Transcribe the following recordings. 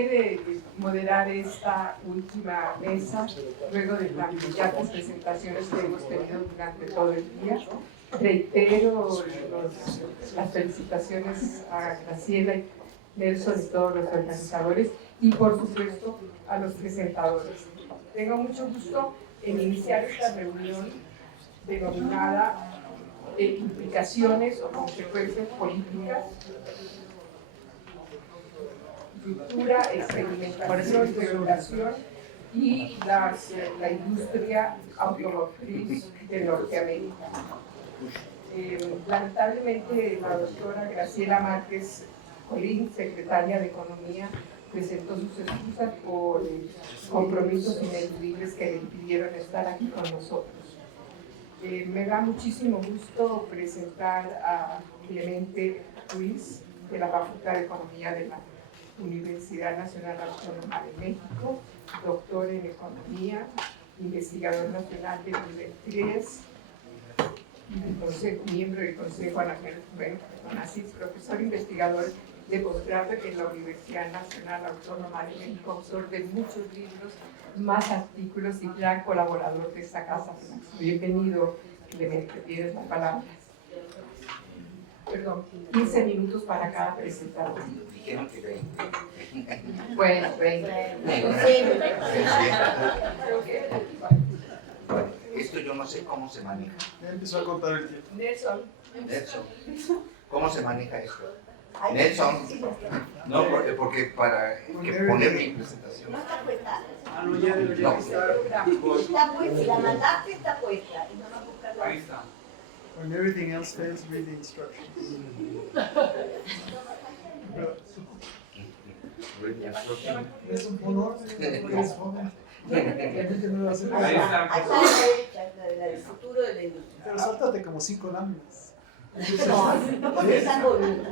poder moderar esta última mesa, luego de las brillantes presentaciones que hemos tenido durante todo el día. Reitero las felicitaciones a Graciela y Nelson y todos los organizadores y por supuesto a los presentadores. Tengo mucho gusto en iniciar esta reunión denominada implicaciones o consecuencias políticas, ruptura, experimentación, regulación y la industria automotriz de Norteamérica. Lamentablemente la doctora Graciela Márquez Colín, secretaria de Economía, presentó sus excusas por compromisos ineludibles que le impidieron estar aquí con nosotros. Me da muchísimo gusto presentar a Clemente Ruiz, de la Facultad de Economía de la Universidad Nacional Autónoma de México, doctor en Economía, investigador nacional del nivel 3, miembro del Consejo profesor investigador de posgrado en la Universidad Nacional Autónoma de México, autor de muchos libros, más artículos y gran colaborador de esta casa. Bienvenido, Clemente, tienes la palabra. Perdón, 15 minutos para cada presentador. Dijeron que 20. Bueno, 20. Bueno, esto yo no sé cómo se maneja. Empezó a contar el tiempo. Nelson. ¿Cómo se maneja esto? Nelson. No, porque para poner mi presentación. No está puesta. No, ya debería No. estar. Está puesta, la mandaste está puesta. Y no me busca la... Ahí está. When everything else fails, read the instructions. Es un honor, es joven. Ahí está a la derecha, la del futuro de la industria. Pero sáltate como 5 láminas. No, porque están bonitas.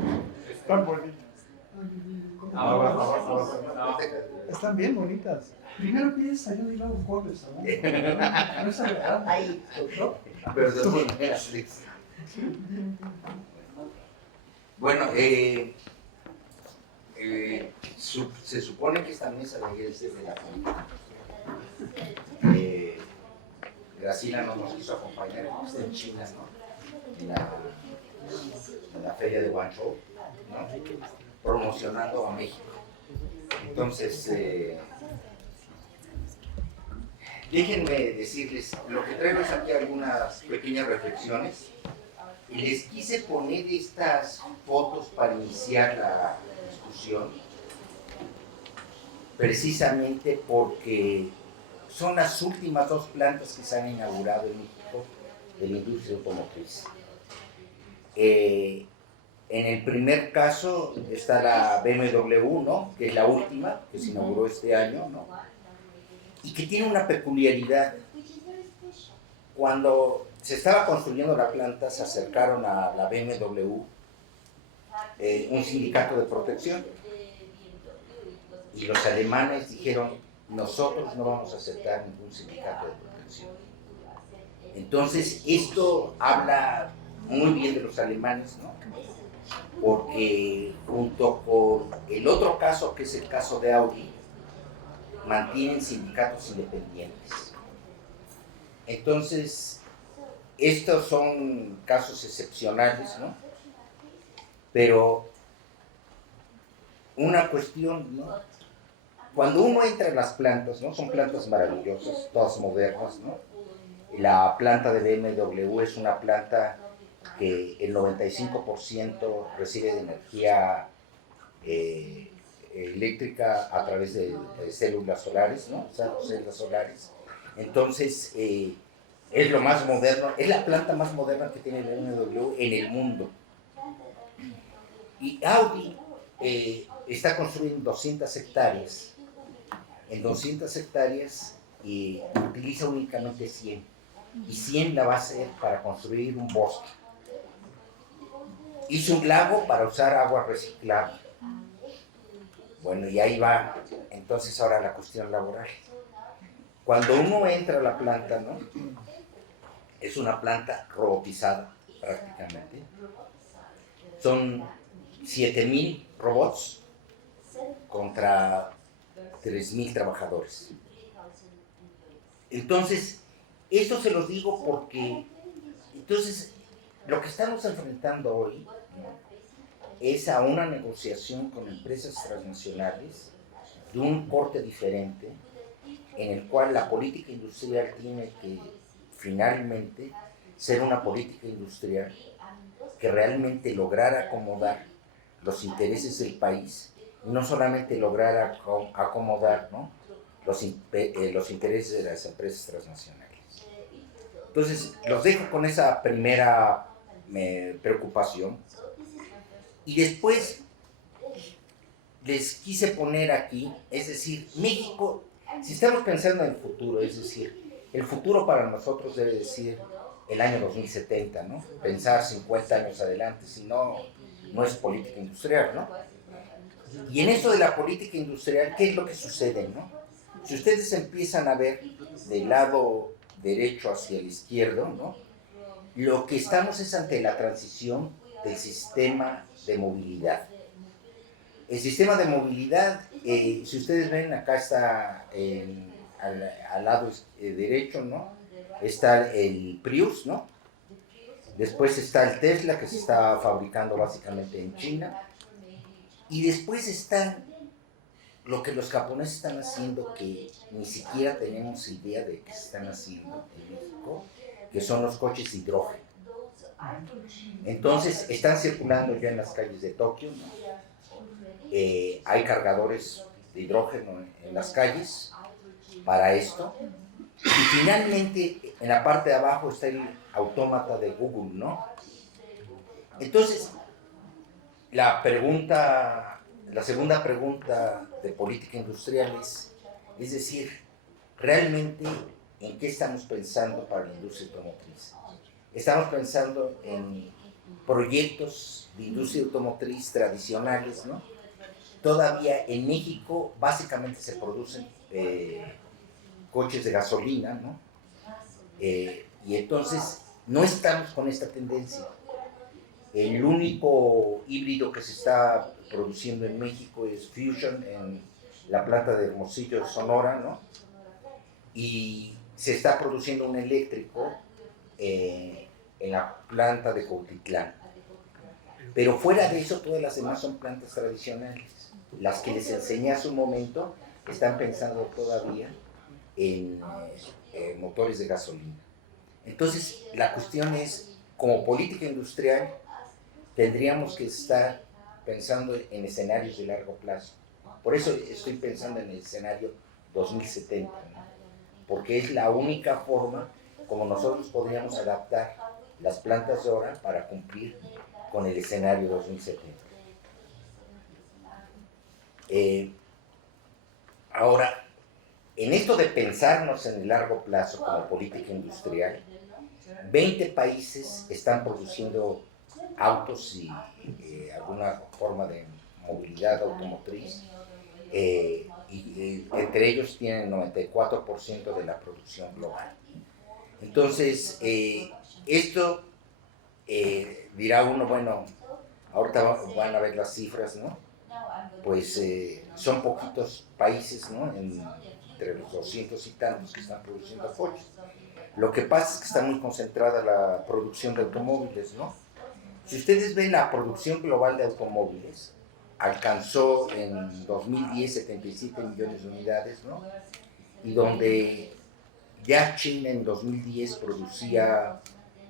Están bonitas. Están bien bonitas. Primero piensa, yo digo jueves, ¿no? No es agradable. Ahí. Pero de todas maneras, bueno, se supone que esta mesa debería ser de la política. Graciela no nos quiso acompañar, está en China, ¿no? En la feria de Guangzhou, ¿no? Promocionando a México. Entonces, déjenme decirles, lo que traigo es aquí algunas pequeñas reflexiones y les quise poner estas fotos para iniciar la discusión, precisamente porque son las últimas 2 plantas que se han inaugurado en México de la industria automotriz. En el primer caso está la BMW, ¿no? Que es la última que se inauguró este año, ¿no? Y que tiene una peculiaridad. Cuando se estaba construyendo la planta, se acercaron a la BMW un sindicato de protección y los alemanes dijeron: nosotros no vamos a aceptar ningún sindicato de protección. Entonces esto habla muy bien de los alemanes, ¿no? Porque junto con el otro caso, que es el caso de Audi, mantienen sindicatos independientes. Entonces, estos son casos excepcionales, ¿no? Pero una cuestión, ¿no? Cuando uno entra en las plantas, ¿no? Son plantas maravillosas, todas modernas, ¿no? La planta de BMW es una planta que el 95% recibe de energía eléctrica a través de células solares, ¿no? Células solares. Entonces, es lo más moderno, es la planta más moderna que tiene BMW en el mundo. Y Audi está construyendo 200 hectáreas. En 200 hectáreas utiliza únicamente 100. Y 100 la va a hacer para construir un bosque. Hizo un lago para usar agua reciclable. Bueno, y ahí va entonces ahora la cuestión laboral. Cuando uno entra a la planta, ¿no? Es una planta robotizada prácticamente. Son 7,000 robots contra 3,000 trabajadores. Entonces, esto se los digo porque, entonces, lo que estamos enfrentando hoy, ¿no?, es a una negociación con empresas transnacionales de un corte diferente, en el cual la política industrial tiene que finalmente ser una política industrial que realmente lograra acomodar los intereses del país y no solamente lograr acomodar, ¿no?, los intereses de las empresas transnacionales. Entonces, los dejo con esa primera preocupación. Y después les quise poner aquí, es decir, México, si estamos pensando en el futuro, es decir, el futuro para nosotros debe decir el año 2070, ¿no? Pensar 50 años adelante, si no, no es política industrial, ¿no? Y en esto de la política industrial, ¿qué es lo que sucede, no? Si ustedes empiezan a ver del lado derecho hacia el izquierdo, ¿no?, lo que estamos es ante la transición del sistema de movilidad. El sistema de movilidad, si ustedes ven, acá está al lado derecho, ¿no?, está el Prius, ¿no? Después está el Tesla, que se está fabricando básicamente en China. Y después está lo que los japoneses están haciendo, que ni siquiera tenemos idea de que se están haciendo en México, que son los coches de hidrógeno. Entonces, están circulando ya en las calles de Tokio, ¿no? Hay cargadores de hidrógeno en las calles para esto. Y finalmente, en la parte de abajo está el autómata de Google, ¿no? Entonces, la segunda pregunta de política industrial es decir, realmente, ¿en qué estamos pensando para la industria automotriz? Estamos pensando en proyectos de industria automotriz tradicionales, ¿no? Todavía en México básicamente se producen coches de gasolina, ¿no? Y entonces no estamos con esta tendencia. El único híbrido que se está produciendo en México es Fusion en la planta de Hermosillo, Sonora, ¿no? Y se está produciendo un eléctrico en la planta de Cuautitlán. Pero fuera de eso, todas las demás son plantas tradicionales. Las que les enseñé hace un momento están pensando todavía en motores de gasolina. Entonces, la cuestión es, como política industrial, tendríamos que estar pensando en escenarios de largo plazo. Por eso estoy pensando en el escenario 2070, ¿no? Porque es la única forma como nosotros podríamos adaptar las plantas de ahora para cumplir con el escenario 2070. Ahora, en esto de pensarnos en el largo plazo como política industrial, 20 países están produciendo autos y alguna forma de movilidad automotriz, y entre ellos tienen 94% de la producción global. Entonces, esto dirá uno, bueno, ahorita van a ver las cifras, ¿no? Pues son poquitos países, ¿no?, entre los 200 y tantos que están produciendo coches. Lo que pasa es que está muy concentrada la producción de automóviles, ¿no? Si ustedes ven la producción global de automóviles, alcanzó en 2010 77 millones de unidades, ¿no? Y donde ya China en 2010 producía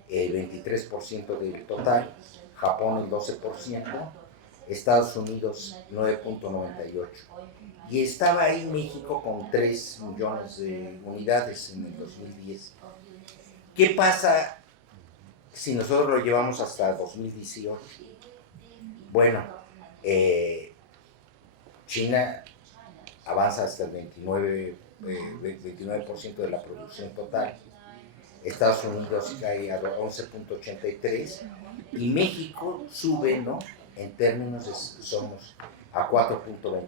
el 23% del total, Japón el 12%, Estados Unidos 9.98%. Y estaba ahí México con 3 millones de unidades en el 2010. ¿Qué pasa si nosotros lo llevamos hasta 2018? Bueno, China avanza hasta el 29% de la producción total. Estados Unidos cae a 11.83% y México sube, ¿no?, en términos de somos a 4.29%.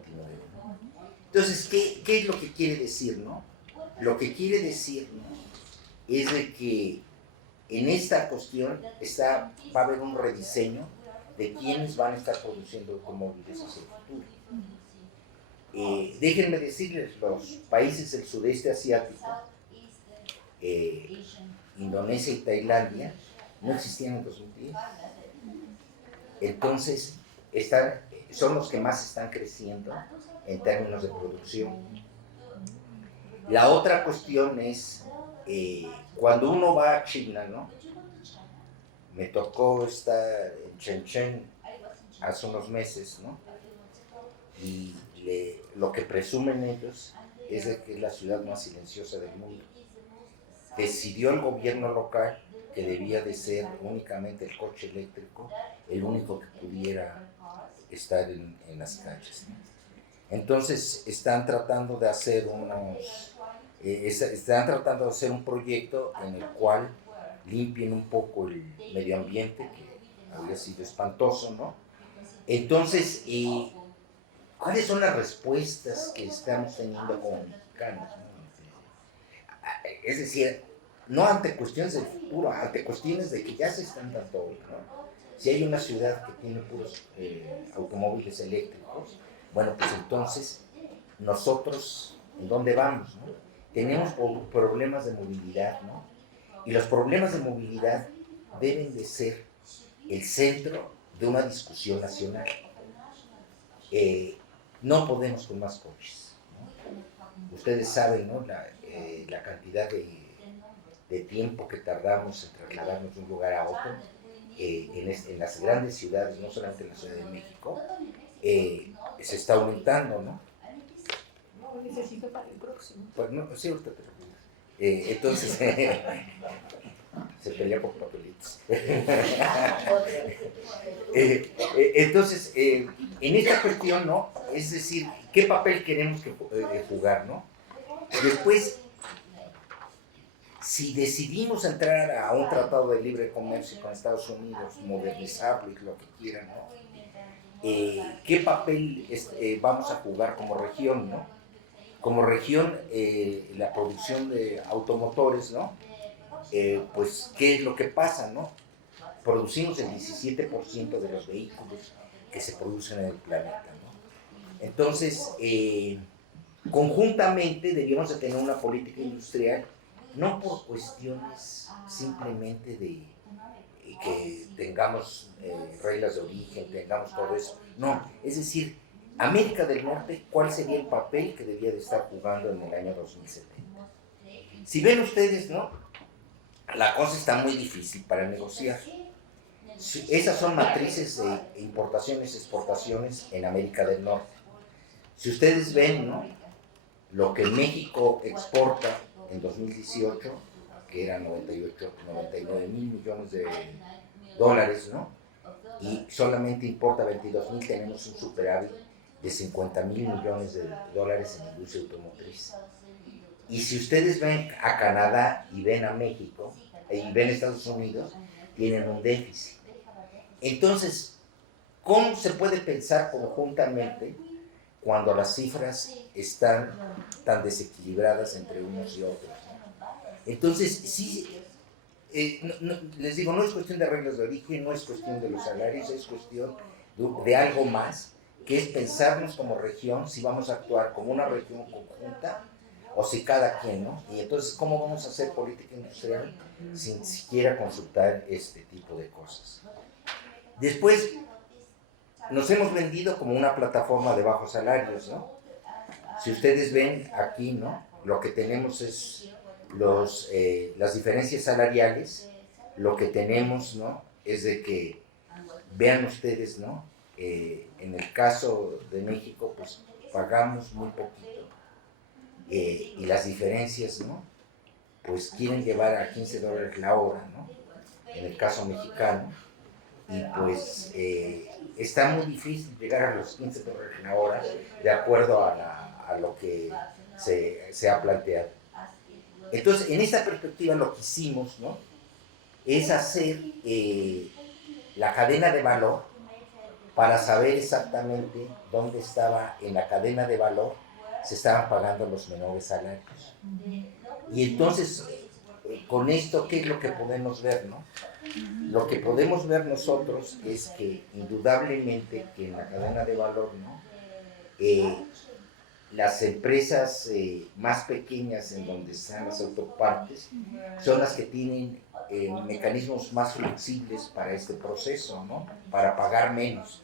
Entonces, ¿qué es lo que quiere decir, no? Lo que quiere decir, ¿no?, es de que en esta cuestión va a haber un rediseño de quiénes van a estar produciendo automóviles hacia el futuro. Déjenme decirles, los países del sudeste asiático, Indonesia y Tailandia, no existían en 2010. Entonces, son los que más están creciendo en términos de producción. La otra cuestión es, cuando uno va a China, ¿no? Me tocó estar en Shenzhen hace unos meses, ¿no? Y lo que presumen ellos es de que es la ciudad más silenciosa del mundo. Decidió el gobierno local que debía de ser únicamente el coche eléctrico el único que pudiera estar en las calles, ¿no? Entonces están tratando de hacer un proyecto en el cual limpien un poco el medio ambiente, que había sido espantoso, ¿no? Entonces, ¿cuáles son las respuestas que estamos teniendo como mexicanos, ¿no? Es decir, no ante cuestiones del futuro, ante cuestiones de que ya se están dando hoy, ¿no? Si hay una ciudad que tiene puros automóviles eléctricos, bueno, pues entonces nosotros, ¿en dónde vamos, no? Tenemos problemas de movilidad, ¿no? Y los problemas de movilidad deben de ser el centro de una discusión nacional. No podemos con más coches, ¿no? Ustedes saben, ¿no? La cantidad de tiempo que tardamos en trasladarnos de un lugar a otro en las grandes ciudades, no solamente en la Ciudad de México, se está aumentando, ¿no? No, necesito para el próximo. Pues no, sí, ahorita te lo digo. Entonces, se pelea con papelitos. Entonces, en esta cuestión, ¿no? Es decir, ¿qué papel queremos jugar, ¿no? Después, si decidimos entrar a un tratado de libre comercio con Estados Unidos, modernizarlo y lo que quieran, ¿no? ¿Qué papel vamos a jugar como región, ¿no? Como región, la producción de automotores, ¿no? Pues, ¿qué es lo que pasa, no? Producimos el 17% de los vehículos que se producen en el planeta, ¿no? Entonces, conjuntamente debíamos de tener una política industrial, no por cuestiones simplemente de que tengamos reglas de origen, tengamos todo eso, no, es decir, América del Norte, ¿cuál sería el papel que debía de estar jugando en el año 2070? Si ven ustedes, ¿no? La cosa está muy difícil para negociar. Esas son matrices de importaciones y exportaciones en América del Norte. Si ustedes ven, ¿no? Lo que México exporta en 2018, que eran 99 mil millones de dólares, ¿no? Y solamente importa 22 mil, tenemos un superávit de 50 mil millones de dólares en la industria automotriz. Y si ustedes ven a Canadá y ven a México, y ven a Estados Unidos, tienen un déficit. Entonces, ¿cómo se puede pensar conjuntamente cuando las cifras están tan desequilibradas entre unos y otros? Entonces, sí, les digo, no es cuestión de reglas de origen, no es cuestión de los salarios, es cuestión de algo más, que es pensarnos como región, si vamos a actuar como una región conjunta o si cada quien, ¿no? Y entonces, ¿cómo vamos a hacer política industrial sin siquiera consultar este tipo de cosas? Después, nos hemos vendido como una plataforma de bajos salarios, ¿no? Si ustedes ven aquí, ¿no? Lo que tenemos es las diferencias salariales. Lo que tenemos, ¿no? Es de que, vean ustedes, ¿no? En el caso de México, pues pagamos muy poquito. Y las diferencias, ¿no? Pues quieren llevar a $15 la hora, ¿no? En el caso mexicano. Y pues está muy difícil llegar a los $15 la hora de acuerdo a lo que se ha planteado. Entonces, en esta perspectiva lo que hicimos, ¿no? Es hacer la cadena de valor para saber exactamente dónde estaba en la cadena de valor se estaban pagando los menores salarios. Y entonces, con esto, ¿qué es lo que podemos ver, no? Lo que podemos ver nosotros es que indudablemente que en la cadena de valor, ¿no? las empresas más pequeñas en donde están las autopartes son las que tienen mecanismos más flexibles para este proceso, ¿no? Para pagar menos,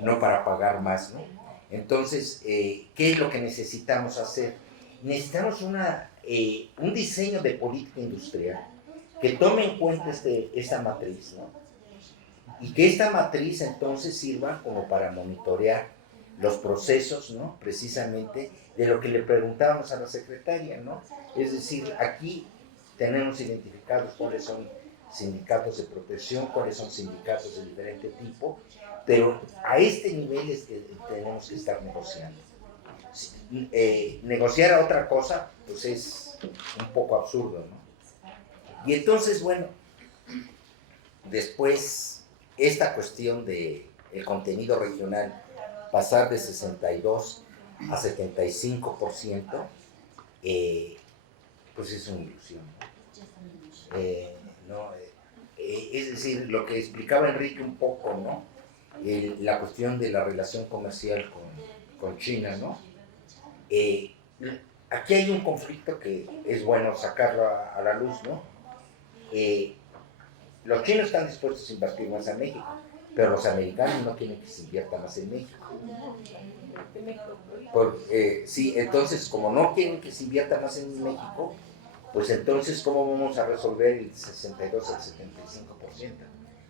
no para pagar más, ¿no? Entonces, ¿qué es lo que necesitamos hacer? Necesitamos un diseño de política industrial que tome en cuenta esta matriz, ¿no? Y que esta matriz entonces sirva como para monitorear los procesos, ¿no? Precisamente de lo que le preguntábamos a la secretaria, ¿no? Es decir, aquí tenemos identificados cuáles son sindicatos de protección, cuáles son sindicatos de diferente tipo, pero a este nivel es que tenemos que estar negociando. Negociar a otra cosa, pues es un poco absurdo, ¿no? Y entonces, bueno, después esta cuestión del contenido regional, pasar de 62 a 75%, pues es una ilusión. Es decir, lo que explicaba Enrique un poco, ¿no? La cuestión de la relación comercial con China, ¿no? Aquí hay un conflicto que es bueno sacarlo a la luz, ¿no? Los chinos están dispuestos a invertir más en México, pero los americanos no quieren que se invierta más en México. Sí, entonces, como no quieren que se invierta más en México, pues entonces, ¿cómo vamos a resolver el 62 al 75%?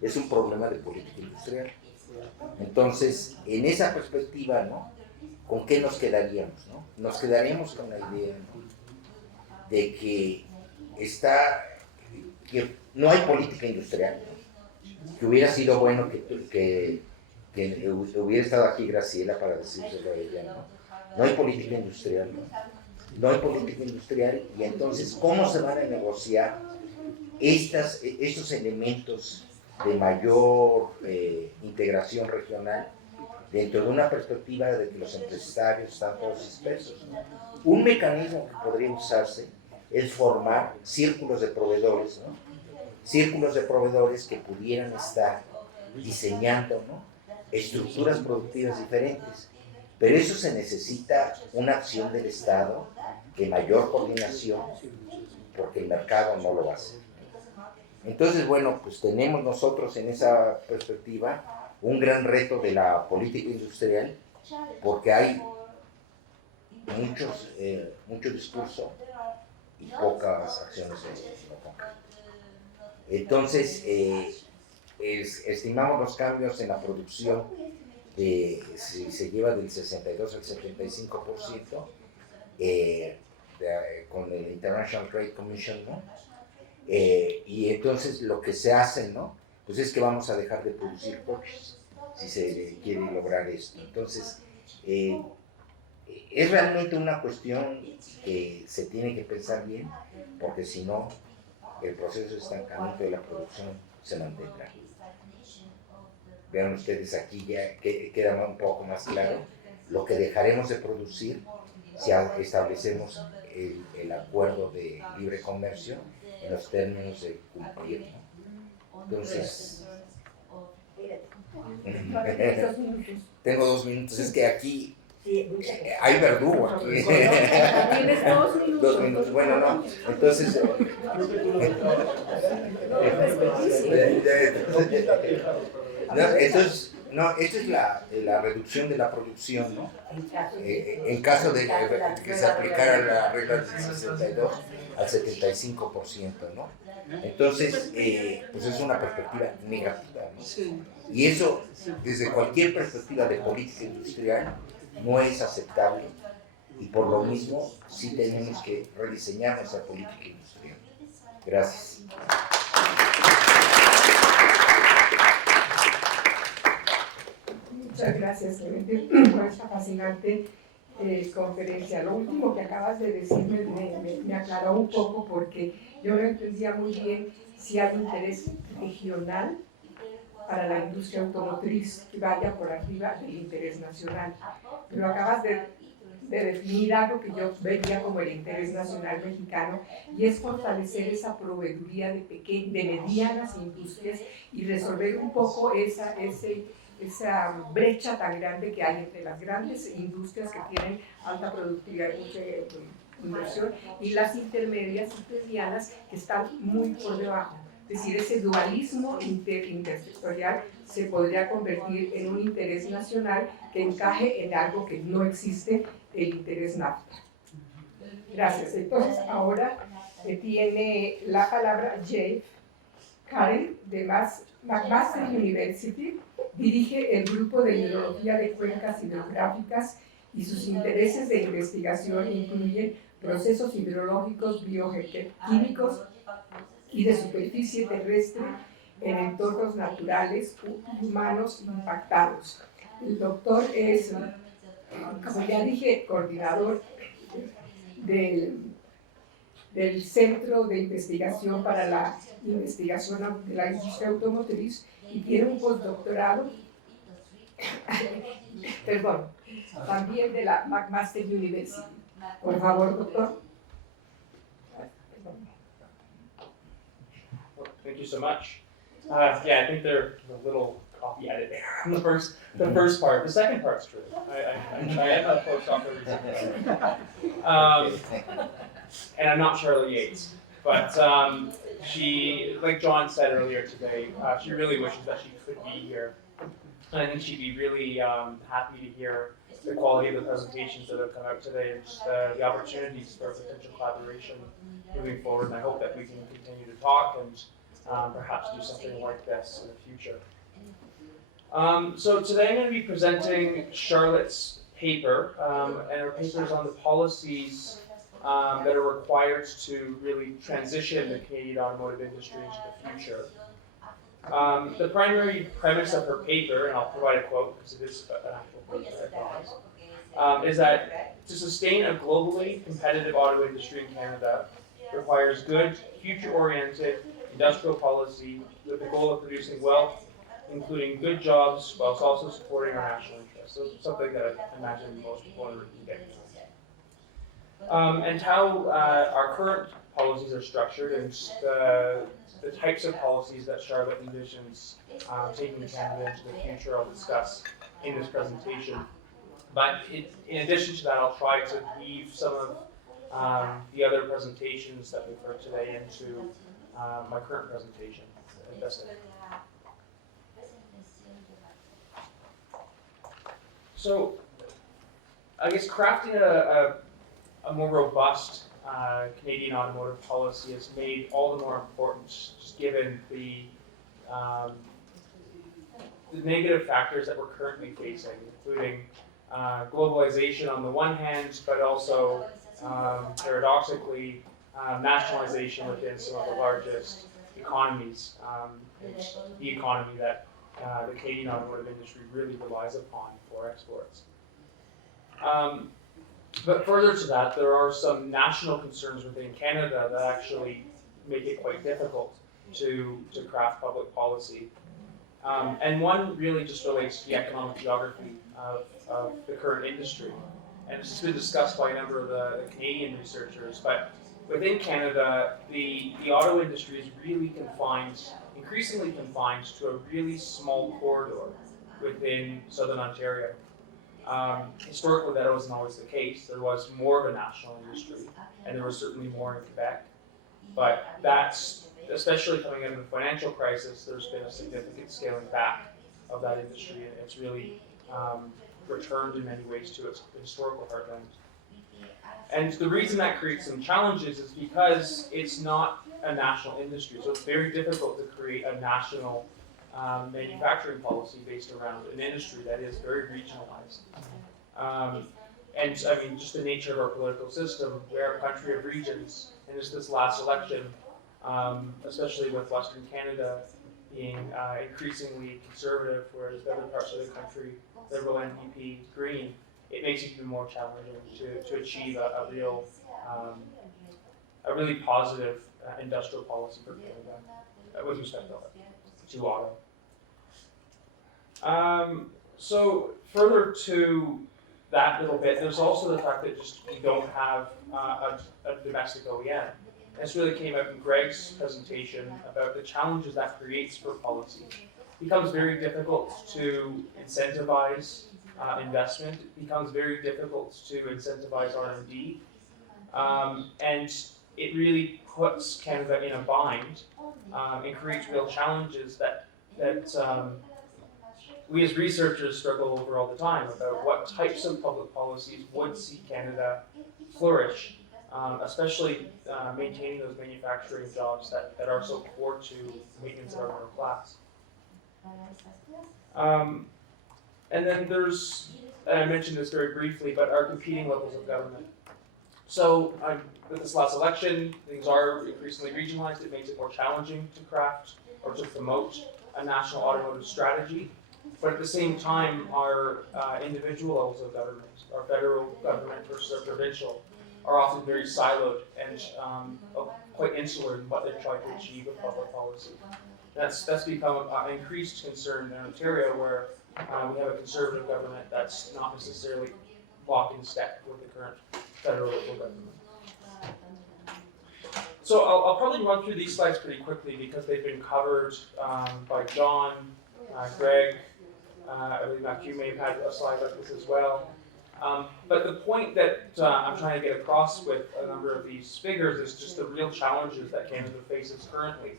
Es un problema de política industrial. Entonces, en esa perspectiva, ¿no? ¿Con qué nos quedaríamos, no? Nos quedaríamos con la idea, ¿no? De que no hay política industrial, ¿no? Que hubiera sido bueno que hubiera estado aquí Graciela para decírselo a ella, ¿no? No hay política industrial, ¿no? No hay política industrial, y entonces, ¿cómo se van a negociar estos elementos de mayor integración regional dentro de una perspectiva de que los empresarios están todos dispersos, ¿no? Un mecanismo que podría usarse es formar círculos de proveedores, ¿no? Círculos de proveedores que pudieran estar diseñando, ¿no? Estructuras productivas diferentes. Pero eso se necesita una acción del Estado de mayor coordinación, porque el mercado no lo va a hacer. Entonces, bueno, pues tenemos nosotros en esa perspectiva un gran reto de la política industrial, porque hay mucho discurso y pocas acciones concretas. Entonces, estimamos los cambios en la producción, si se lleva del 62 al 75%, con el International Trade Commission, ¿no? Y entonces lo que se hace, ¿no? Pues es que vamos a dejar de producir coches, si se quiere lograr esto. Entonces, es realmente una cuestión que se tiene que pensar bien, porque si no, el proceso de estancamiento de la producción se mantendrá. Vean ustedes aquí ya queda un poco más claro lo que dejaremos de producir si establecemos el acuerdo de libre comercio en los términos de cumplir, ¿no? Entonces, tengo 2 minutos, es que aquí hay verdugo aquí. Tienes 2 minutos. 2 minutos, bueno, no, entonces... Esta es la reducción de la producción, ¿no? En caso de que se aplicara la regla del 62 al 75%, ¿no? Entonces, pues es una perspectiva negativa, ¿no? Y eso, desde cualquier perspectiva de política industrial, no es aceptable, y por lo mismo sí tenemos que rediseñar nuestra política industrial. Gracias. Muchas gracias, Clemente, por esta fascinante conferencia. Lo último que acabas de decirme me aclaró un poco, porque yo no entendía muy bien si hay interés regional para la industria automotriz que vaya por arriba del interés nacional. Pero acabas de definir algo que yo veía como el interés nacional mexicano, y es fortalecer esa proveeduría de medianas industrias y resolver un poco ese esa brecha tan grande que hay entre las grandes industrias que tienen alta productividad y mucha inversión y las intermedias y medianas que están muy por debajo. Es decir, ese dualismo intersectorial se podría convertir en un interés nacional que encaje en algo que no existe, el interés NAFTA. Gracias. Entonces, ahora tiene la palabra Jeff Karen de McMaster University. Dirige el grupo de hidrología de cuencas hidrográficas y sus intereses de investigación incluyen procesos hidrológicos, bioquímicos y de superficie terrestre en entornos naturales y humanos impactados. El doctor es, como ya dije, coordinador del Centro de Investigación para la Investigación de la Industria Automotriz y tiene un postdoctorado, también de la McMaster University. Por favor, doctor. Thank you so much. Yeah, I think they're a little copy edit there on the first part. The second part's true. I am a postdoctoral researcher. And I'm not Charlotte Yates, but she, like John said earlier today, she really wishes that she could be here. And I think she'd be really happy to hear the quality of the presentations that have come out today and just the opportunities for potential collaboration moving forward. And I hope that we can continue to talk and perhaps do something like this in the future. So today I'm going to be presenting Charlotte's paper, and her paper is on the policies that are required to really transition the Canadian automotive industry into the future. The primary premise of her paper, and I'll provide a quote because it is an actual paper, I promise, is that to sustain a globally competitive auto industry in Canada requires good, future-oriented industrial policy with the goal of producing wealth, including good jobs, whilst also supporting our national interests. So something that I imagine most people are getting. And how our current policies are structured and the types of policies that Charlotte envisions taking Canada into the future I'll discuss in this presentation. But in addition to that, I'll try to weave some of the other presentations that we've heard today into my current presentation. So, I guess crafting a more robust Canadian automotive policy is made all the more important, just given the negative factors that we're currently facing, including globalization on the one hand, but also paradoxically nationalization within some of the largest economies, the economy that the Canadian automotive industry really relies upon for exports. But further to that, there are some national concerns within Canada that actually make it quite difficult to craft public policy. And one really just relates to the economic geography of the current industry. And this has been discussed by a number of the Canadian researchers, but within Canada, the auto industry is really increasingly confined to a really small corridor within southern Ontario. Historically, that wasn't always the case. There was more of a national industry, and there was certainly more in Quebec. But that's, especially coming out of the financial crisis, there's been a significant scaling back of that industry, and it's really returned in many ways to its historical heartland. And the reason that creates some challenges is because it's not a national industry, so it's very difficult to create a national manufacturing policy based around an industry that is very regionalized. And I mean, just the nature of our political system, we're a country of regions, and just this last election, especially with Western Canada being increasingly conservative, whereas the other parts of the country, Liberal, NPP, Green, it makes it even more challenging to achieve a really positive industrial policy for Canada with respect to auto. So further to that little bit, there's also the fact that just we don't have a domestic OEM. This really came out in Greg's presentation about the challenges that creates for policy, becomes very difficult to incentivize investment. It becomes very difficult to incentivize R&D, and it really puts Canada in a bind and creates real challenges that we as researchers struggle over all the time about what types of public policies would see Canada flourish, especially maintaining those manufacturing jobs that are so core to maintenance of our middle class. And then there's, and I mentioned this very briefly, but our competing levels of government. So with this last election, things are increasingly regionalized. It makes it more challenging to craft or to promote a national automotive strategy. But at the same time, our individual levels of government, our federal government versus our provincial, are often very siloed and quite insular in what they're trying to achieve with public policy. That's become an increased concern in Ontario, where we have a conservative government that's not necessarily walking in step with the current federal local government. So I'll probably run through these slides pretty quickly because they've been covered by John, Greg, I believe Matthew may have had a slide like this as well. But the point that I'm trying to get across with a number of these figures is just the real challenges that Canada faces currently.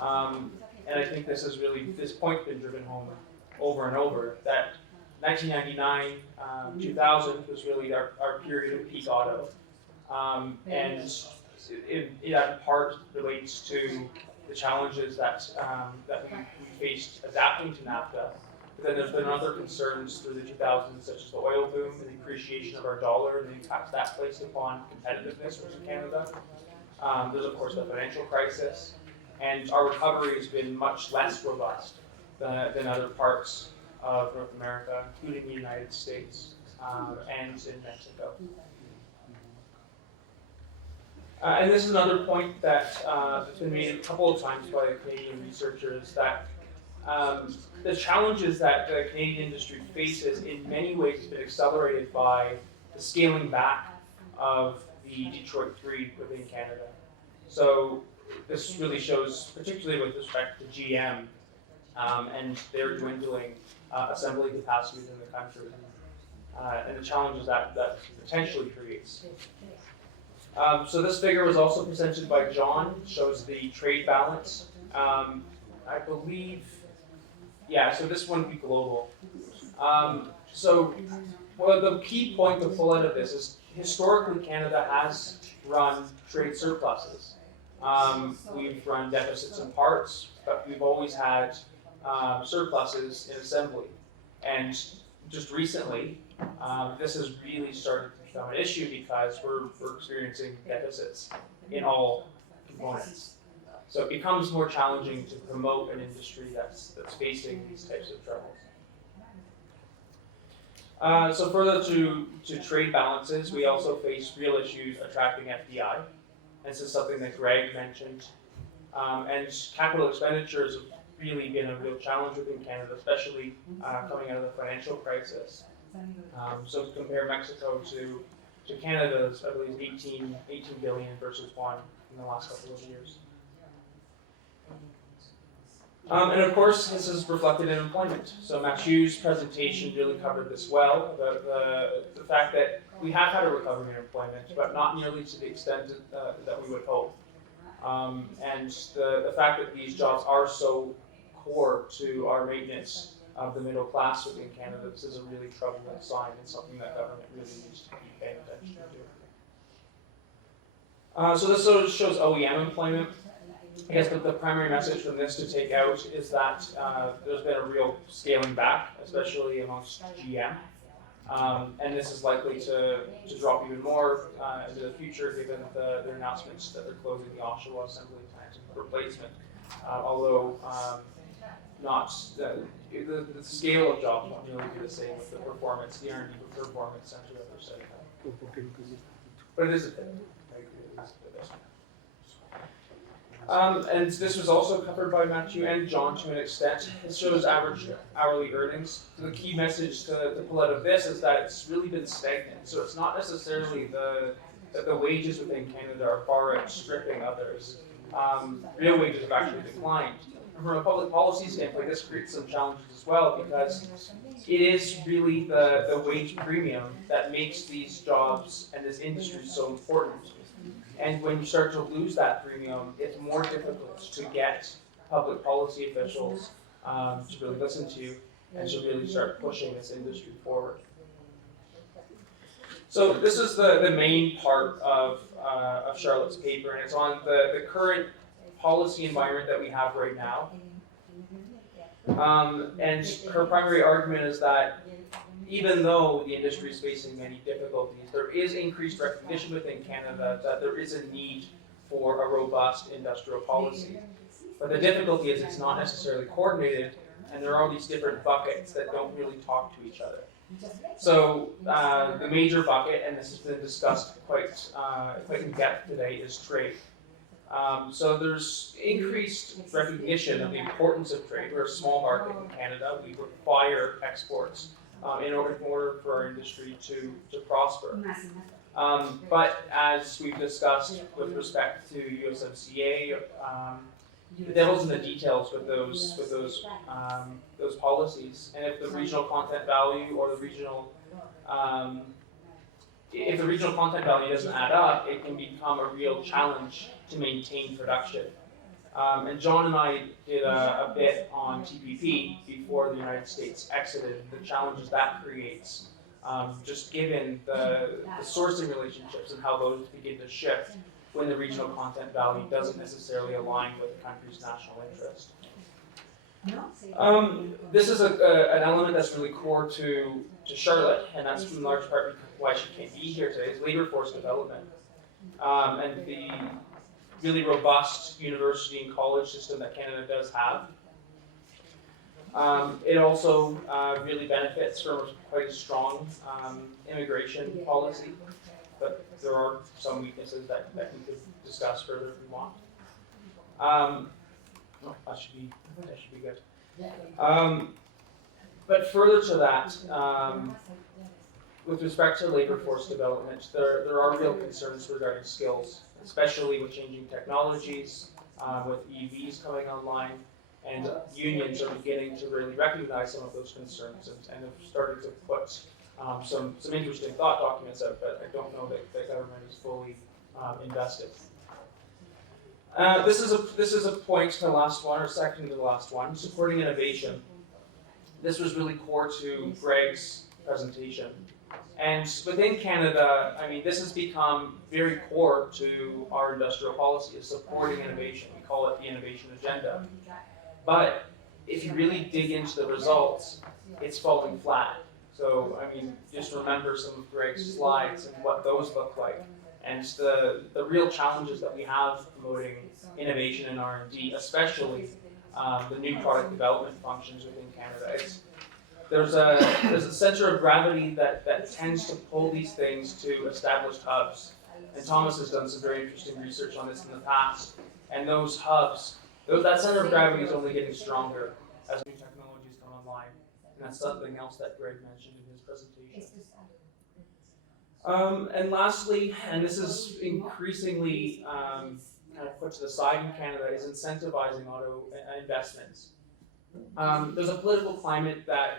And I think this point's been driven home over and over, that 1999, 2000 was really our period of peak auto. And it in part relates to the challenges that we faced adapting to NAFTA. But then there's been other concerns through the 2000s, such as the oil boom, the depreciation of our dollar, and the impact that placed upon competitiveness within Canada. There's of course the financial crisis, and our recovery has been much less robust than other parts of North America, including the United States and in Mexico. And this is another point that's been made a couple of times by Canadian researchers, that the challenges that the Canadian industry faces in many ways has been accelerated by the scaling back of the Detroit Three within Canada. So this really shows, particularly with respect to GM and their dwindling assembly capacity within the country, and the challenges that potentially creates. So this figure was also presented by John, shows the trade balance. I believe, yeah, so this wouldn't be global. So the key point to pull out of this is historically Canada has run trade surpluses. We've run deficits in parts, but we've always had surpluses in assembly. And just recently, this has really started to become an issue because we're experiencing deficits in all components. So it becomes more challenging to promote an industry that's facing these types of troubles. So further to trade balances, we also face real issues attracting FDI. This is something that Greg mentioned. And capital expenditures have really been a real challenge within Canada, especially coming out of the financial crisis. So to compare Mexico to Canada's, I believe 18 billion versus 1 in the last couple of years. And of course, this is reflected in employment. So Matthew's presentation really covered this well, about the fact that we have had a recovery in employment, but not nearly to the extent that we would hope. And the fact that these jobs are so core to our maintenance of the middle class within Canada, this is a really troubling sign and something that government really needs to be paying attention to. So this sort of shows OEM employment. I guess the primary message from this to take out is that there's been a real scaling back, especially amongst GM. And this is likely to drop even more into the future, given their announcements that they're closing the Oshawa assembly plant in replacement. Although not the scale of jobs won't really be the same with the performance, the R&D performance center that they're setting up. But it is a bit. I agree, it is a bit. And this was also covered by Matthew and John to an extent. It shows average hourly earnings. So the key message to pull out of this is that it's really been stagnant. So it's not necessarily that the wages within Canada are far outstripping others. Real wages have actually declined. from a public policy standpoint, this creates some challenges as well, because it is really the wage premium that makes these jobs and this industry so important. And when you start to lose that premium, it's more difficult to get public policy officials to really listen to you and to really start pushing this industry forward. So this is the main part of Charlotte's paper, and it's on the current policy environment that we have right now. And her primary argument is that even though the industry is facing many difficulties, there is increased recognition within Canada that there is a need for a robust industrial policy. But the difficulty is it's not necessarily coordinated, and there are all these different buckets that don't really talk to each other. So the major bucket, and this has been discussed quite in depth today, is trade. So there's increased recognition of the importance of trade. We're a small market in Canada. We require exports in order for our industry to prosper. But as we've discussed with respect to USMCA, the devil's in the details with those policies. And if the regional content value or the regional if the regional content value doesn't add up, it can become a real challenge to maintain production. And John and I did a bit on TPP before the United States exited, the challenges that creates, just given the sourcing relationships and how those begin to shift when the regional content value doesn't necessarily align with the country's national interest. This is an element that's really core to Charlotte, and that's in large part why she can't be here today, is labor force development. And the really robust university and college system that Canada does have. It also really benefits from quite a strong immigration policy, but there are some weaknesses that we could discuss further if we want. That should be good. But further to that, with respect to labor force development, there are real concerns regarding skills, especially with changing technologies, with EVs coming online, and unions are beginning to really recognize some of those concerns and have started to put some interesting thought documents out, but I don't know that the government is fully invested. This is a point to the last one, or second to the last one, supporting innovation. This was really core to Greg's presentation. And within Canada, I mean, this has become very core to our industrial policy, is supporting innovation. We call it the innovation agenda. But if you really dig into the results, it's falling flat. So, I mean, just remember some of Greg's slides and what those look like. And the real challenges that we have promoting innovation and R&D, especially the new product development functions within Canada. There's a center of gravity that tends to pull these things to established hubs. And Thomas has done some very interesting research on this in the past. And those hubs, that center of gravity is only getting stronger as new technologies come online. And that's something else that Greg mentioned in his presentation. And lastly, and this is increasingly kind of put to the side in Canada, is incentivizing auto investments. There's a political climate that,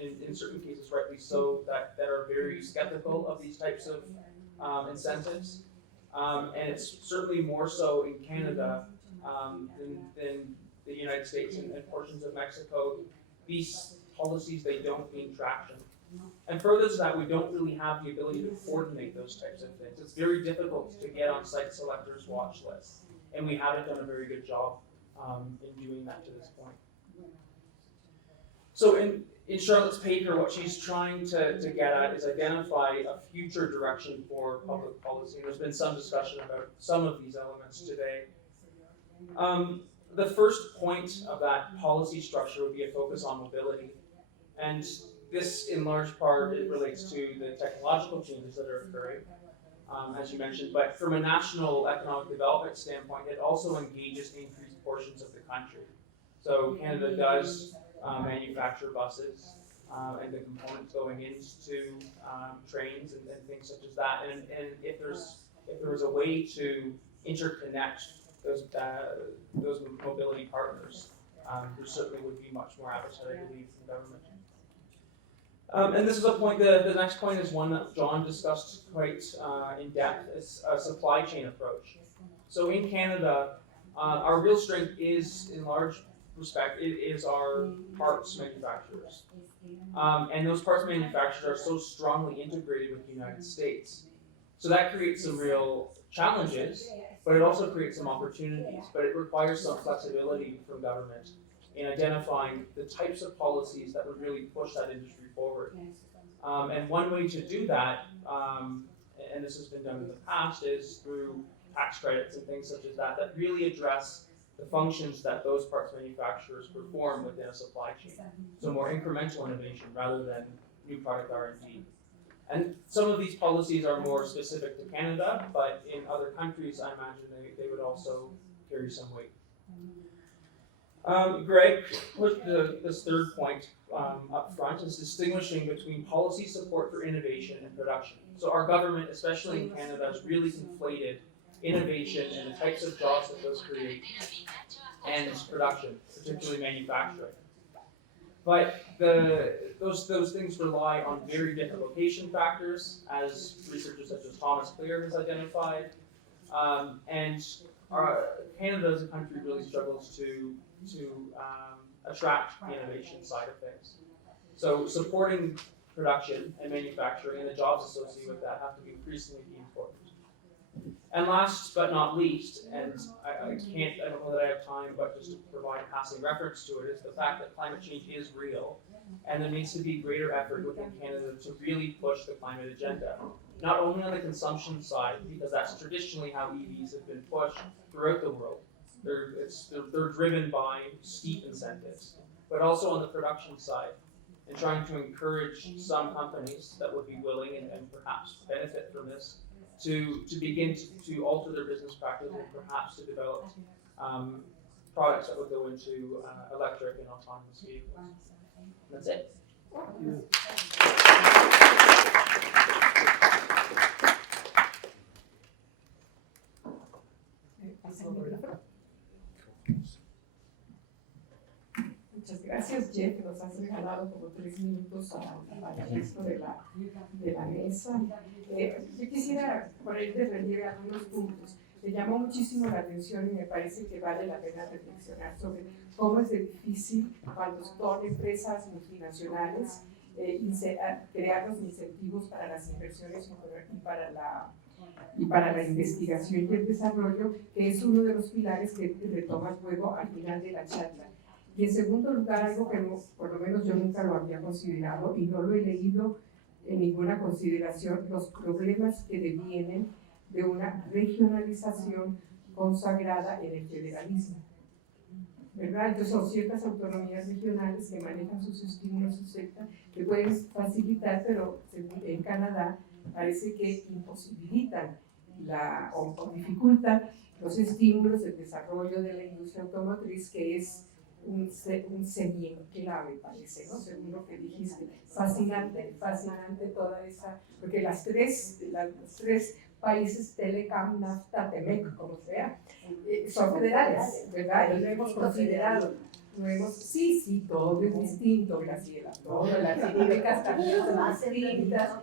in certain cases rightly so, that are very skeptical of these types of incentives. And it's certainly more so in Canada than the United States and portions of Mexico. These policies, they don't gain traction. And further to that, we don't really have the ability to coordinate those types of things. It's very difficult to get on site selectors' watch lists, and we haven't done a very good job in doing that to this point. So in Charlotte's paper, what she's trying to get at is identify a future direction for public policy. And there's been some discussion about some of these elements today. The first point of that policy structure would be a focus on mobility. And this, in large part, it relates to the technological changes that are occurring, as you mentioned. But from a national economic development standpoint, it also engages increased portions of the country. So Canada does manufacture buses and the components going into trains and things such as that. And if there was a way to interconnect those mobility partners, there certainly would be much more appetite, I believe, from government. And this is a point, the next point is one that John discussed quite in depth. It's a supply chain approach. So in Canada, our real strength is, in large respect, it is our parts manufacturers. And those parts manufacturers are so strongly integrated with the United States. So that creates some real challenges, but it also creates some opportunities. But it requires some flexibility from government in identifying the types of policies that would really push that industry forward. And one way to do that, and this has been done in the past, is through tax credits and things such as that, that really address the functions that those parts manufacturers perform within a supply chain. So more incremental innovation rather than new product R&D. And some of these policies are more specific to Canada, but in other countries, I imagine they would also carry some weight. Greg put this third point up front, is distinguishing between policy support for innovation and production. So our government, especially in Canada, has really conflated innovation and the types of jobs that those create and production, particularly manufacturing. But those things rely on very different location factors, as researchers such as Thomas Clear has identified. And Canada as a country really struggles to attract the innovation side of things. So supporting production and manufacturing and the jobs associated with that have to be increasingly important. And last but not least, and I don't know that I have time, but just to provide a passing reference to it, is the fact that climate change is real, and there needs to be greater effort within Canada to really push the climate agenda. Not only on the consumption side, because that's traditionally how EVs have been pushed throughout the world. They're driven by steep incentives, but also on the production side, and trying to encourage some companies that would be willing and perhaps benefit from this to begin to alter their business practice and perhaps to develop products that would go into electric and autonomous vehicles. That's it. Muchas gracias, Jeff. Nos has regalado como 3 minutos para el resto de la mesa. Yo quisiera poner de relieve algunos puntos. Me llamó muchísimo la atención y me parece que vale la pena reflexionar sobre cómo es de difícil cuando son empresas multinacionales crear los incentivos para las inversiones y para la investigación y el desarrollo, que es uno de los pilares que retomas luego al final de la charla. Y en segundo lugar, algo que por lo menos yo nunca lo había considerado y no lo he leído en ninguna consideración, los problemas que devienen de una regionalización consagrada en el federalismo, ¿verdad? Entonces son ciertas autonomías regionales que manejan sus estímulos, etcétera, que pueden facilitar, pero en Canadá parece que imposibilitan o dificultan los estímulos del desarrollo de la industria automotriz, que es un semienclave, parece, ¿no? Según lo que dijiste. Fascinante toda esa, porque los tres países, Telecam, NAFTA, TEMEC, como sea, son federales, ¿verdad? Y lo hemos considerado. Sí, todo es distinto, Graciela. Todas las dinámicas también son distintas,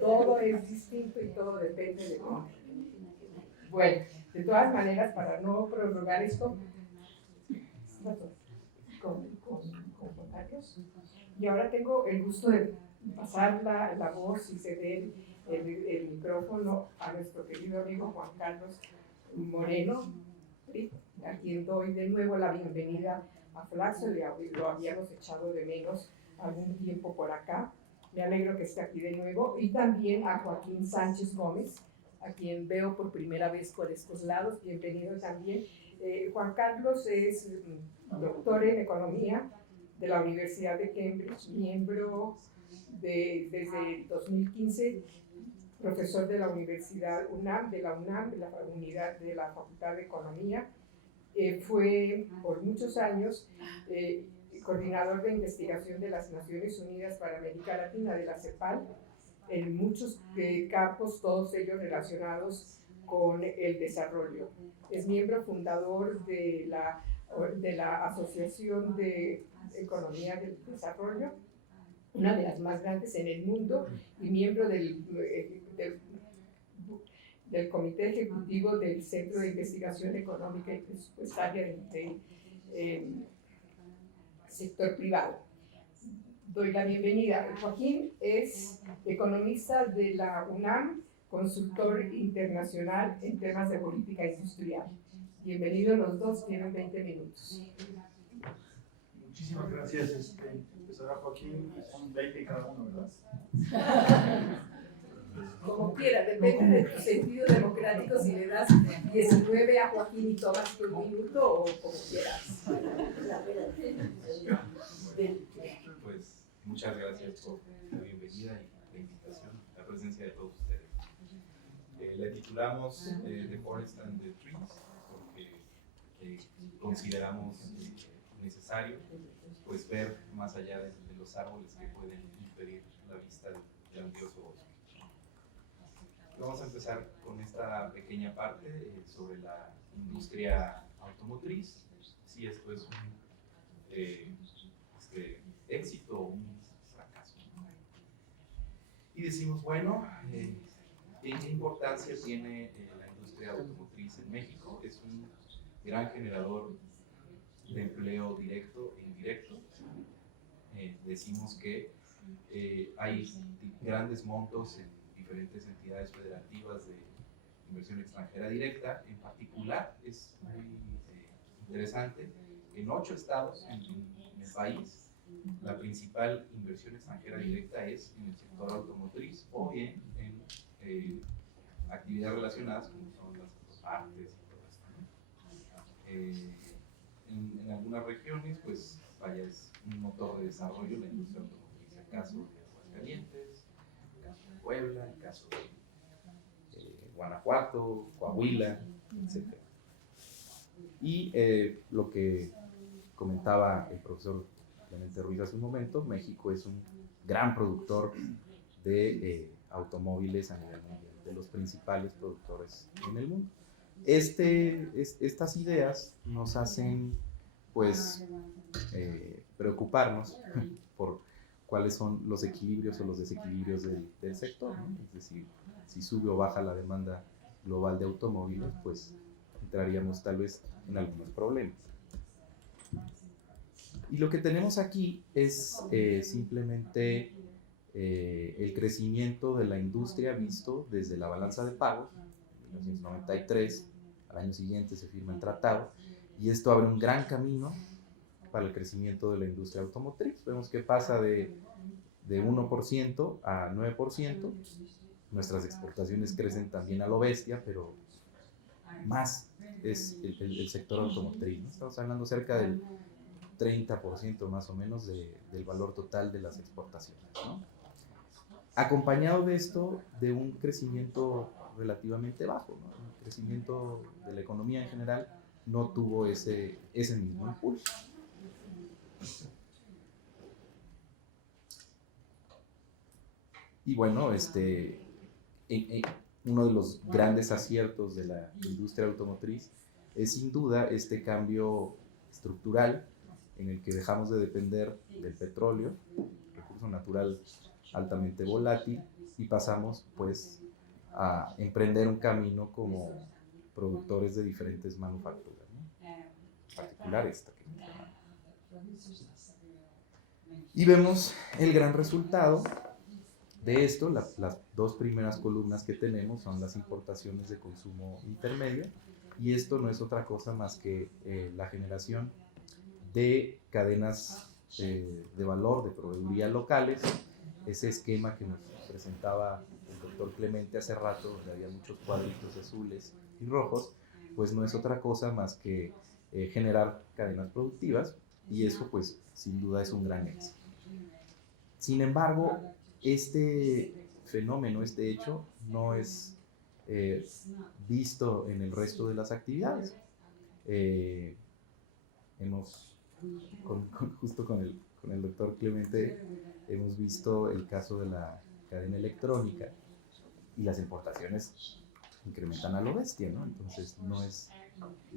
todo es distinto y todo depende de cómo. Bueno, de todas maneras, para no prorrogar esto, con comentarios. Y ahora tengo el gusto de pasar la voz y ceder el micrófono a nuestro querido amigo Juan Carlos Moreno, a quien doy de nuevo la bienvenida a Flaxo. Lo habíamos echado de menos algún tiempo por acá. Me alegro que esté aquí de nuevo. Y también a Joaquín Sánchez Gómez, a quien veo por primera vez por estos lados. Bienvenido también. Juan Carlos es doctor en Economía de la Universidad de Cambridge, miembro desde 2015, profesor de la Universidad UNAM, de la unidad de la Facultad de Economía. Fue por muchos años coordinador de investigación de las Naciones Unidas para América Latina, de la CEPAL, en muchos campos, todos ellos relacionados con el desarrollo. Es miembro fundador de la de la Asociación de Economía del Desarrollo, una de las más grandes en el mundo, y miembro del Comité Ejecutivo del Centro de Investigación Económica y Presupuestaria del sector privado. Doy la bienvenida. Joaquín es economista de la UNAM, consultor internacional en temas de política industrial. Bienvenidos los dos, tienen 20 minutos. Muchísimas gracias, profesora Joaquín, y son 20 cada uno, ¿verdad? Como quiera, depende de tu sentido democrático, si le das 19 a Joaquín y tomas tu minuto o como quieras. Pues muchas gracias por la bienvenida y la invitación, la presencia de todos ustedes. La titulamos The Forest and the Trees porque consideramos necesario pues ver más allá de los árboles que pueden impedir la vista del grandioso bosque. Vamos a empezar con esta pequeña parte sobre la industria automotriz, si esto es un éxito o un fracaso. Y decimos, bueno, ¿qué importancia tiene la industria automotriz en México? Es un gran generador de empleo directo e indirecto. Decimos que hay grandes montos en diferentes entidades federativas de inversión extranjera directa. En particular, es muy interesante, en 8 estados en el país, la principal inversión extranjera directa es en el sector automotriz o bien en actividades relacionadas como son las autopartes y todo esto, ¿no? En algunas regiones, pues vaya, es un motor de desarrollo la industria automotriz. El caso de Aguascalientes, el caso de Puebla, el caso de Guanajuato, Coahuila, etc. Y lo que comentaba el profesor Clemente Ruiz hace un momento, México es un gran productor de automóviles a nivel mundial, de los principales productores en el mundo. Estas ideas nos hacen pues preocuparnos por cuáles son los equilibrios o los desequilibrios del sector, ¿no? Es decir, si sube o baja la demanda global de automóviles, pues entraríamos tal vez en algunos problemas. Y lo que tenemos aquí es simplemente el crecimiento de la industria visto desde la balanza de pagos. En 1993, al año siguiente se firma el tratado, y esto abre un gran camino para el crecimiento de la industria automotriz. Vemos que pasa de 1% a 9%. Nuestras exportaciones crecen también a lo bestia, pero más es el sector automotriz, ¿no? Estamos hablando cerca del 30% más o menos del valor total de las exportaciones, ¿no? Acompañado de esto, de un crecimiento relativamente bajo, ¿no? El crecimiento de la economía en general no tuvo ese mismo impulso. Y bueno, uno de los grandes aciertos de la industria automotriz es sin duda este cambio estructural en el que dejamos de depender del petróleo, recurso natural altamente volátil, y pasamos pues a emprender un camino como productores de diferentes manufacturas, ¿no? En particular esta que y vemos el gran resultado de esto. Las 2 primeras columnas que tenemos son las importaciones de consumo intermedio, y esto no es otra cosa más que la generación de cadenas de valor, de proveeduría locales. Ese esquema que nos presentaba el doctor Clemente hace rato, donde había muchos cuadritos azules y rojos, pues no es otra cosa más que generar cadenas productivas, y eso pues sin duda es un gran éxito. Sin embargo, este fenómeno, este hecho, no es visto en el resto de las actividades. Justo con el doctor Clemente hemos visto el caso de la cadena electrónica, y las importaciones incrementan a lo bestia, ¿no? Entonces no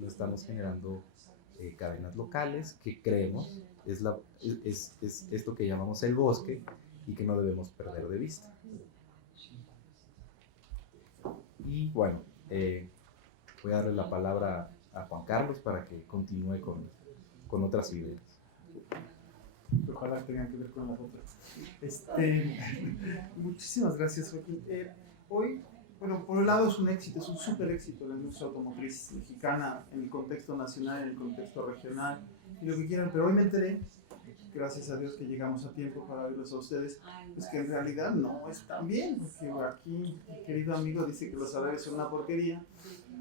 estamos generando cadenas locales que creemos es esto que llamamos el bosque y que no debemos perder de vista. Y bueno, voy a darle la palabra a Juan Carlos para que continúe con otras ideas. Ojalá tengan que ver con las otras. Muchísimas gracias, Joaquín. Hoy, bueno, por un lado es un éxito, es un súper éxito la industria automotriz mexicana en el contexto nacional, en el contexto regional y lo que quieran, pero hoy me enteré, gracias a Dios que llegamos a tiempo para verlos a ustedes, pues que en realidad no es tan bien, porque aquí mi querido amigo dice que los salarios son una porquería,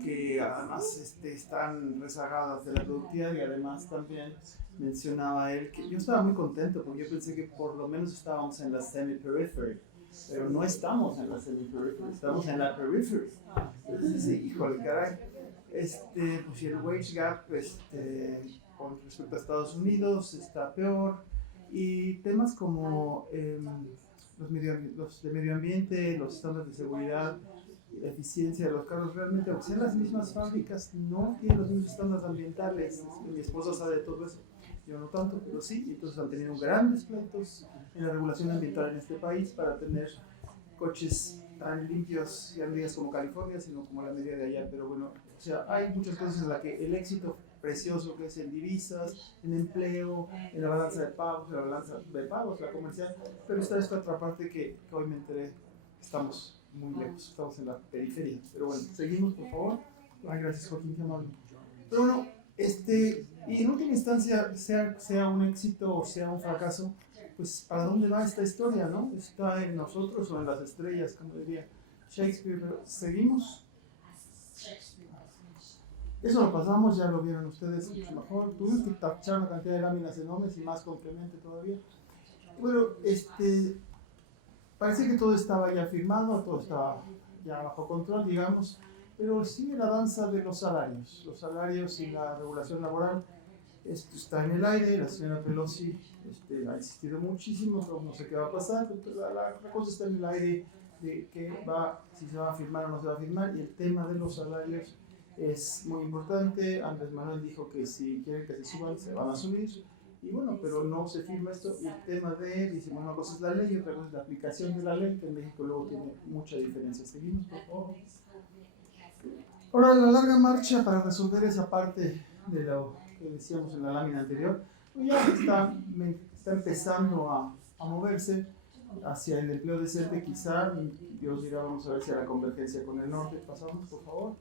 que además están rezagadas de la productividad y además también mencionaba él que yo estaba muy contento porque yo pensé que por lo menos estábamos en la semi-periphery, pero no estamos en la semi-periphery, estamos en la periphery. Entonces, sí, híjole, caray, pues el wage gap con respecto a Estados Unidos está peor y temas como los de medio ambiente, los estándares de seguridad, la eficiencia de los carros, realmente, aunque sean las mismas fábricas, no tienen los mismos estándares ambientales. Mi esposa sabe de todo eso, yo no tanto, pero sí, entonces han tenido grandes pleitos en la regulación ambiental en este país para tener coches tan limpios, ya no digas como California, sino como la media de allá, pero bueno, o sea, hay muchas cosas en las que el éxito precioso que es en divisas, en empleo, en la balanza de pagos, la comercial, pero está esta otra parte que hoy me enteré, estamos muy lejos, estamos en la periferia, pero bueno, seguimos por favor. Ay, gracias Joaquín, qué amable. Pero bueno, y en última instancia, sea un éxito o sea un fracaso, pues ¿para dónde va esta historia, no? ¿Está en nosotros o en las estrellas, como diría Shakespeare? Pero seguimos. Eso lo pasamos, ya lo vieron ustedes mucho mejor. Tuvimos que tachar una cantidad de láminas enormes y más con Clemente todavía. Bueno, parece que todo estaba ya firmado, todo estaba ya bajo control, digamos, pero sigue la danza de los salarios y la regulación laboral. Esto está en el aire, la señora Pelosi ha insistido muchísimo, pero no sé qué va a pasar, la cosa está en el aire de si se va a firmar o no se va a firmar, y el tema de los salarios es muy importante. Andrés Manuel dijo que si quieren que se suban, se van a subir, y bueno, pero no se firma esto, y el tema dice, bueno, una cosa es la ley y otra cosa es la aplicación de la ley, que en México luego tiene mucha diferencia. Seguimos, por favor. Ahora, la larga marcha para resolver esa parte de lo que decíamos en la lámina anterior, pues ya está empezando a moverse hacia el empleo decente, quizá, Dios dirá, vamos a ver si a la convergencia con el norte. Pasamos, por favor.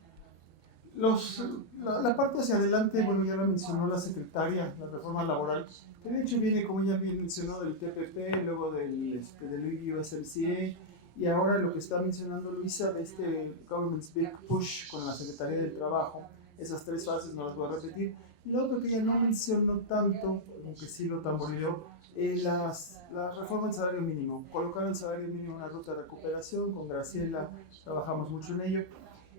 La parte hacia adelante, bueno, ya la mencionó la secretaria, la reforma laboral, que de hecho viene, como ya bien mencionó, del TPP, luego del USMCA, y ahora lo que está mencionando Luisa de Government's Big Push con la Secretaría del Trabajo. Esas tres fases no las voy a repetir. Y lo otro que ella no mencionó tanto, aunque sí lo tamborileó, la reforma del salario mínimo. Colocar el salario mínimo en una ruta de recuperación, con Graciela trabajamos mucho en ello.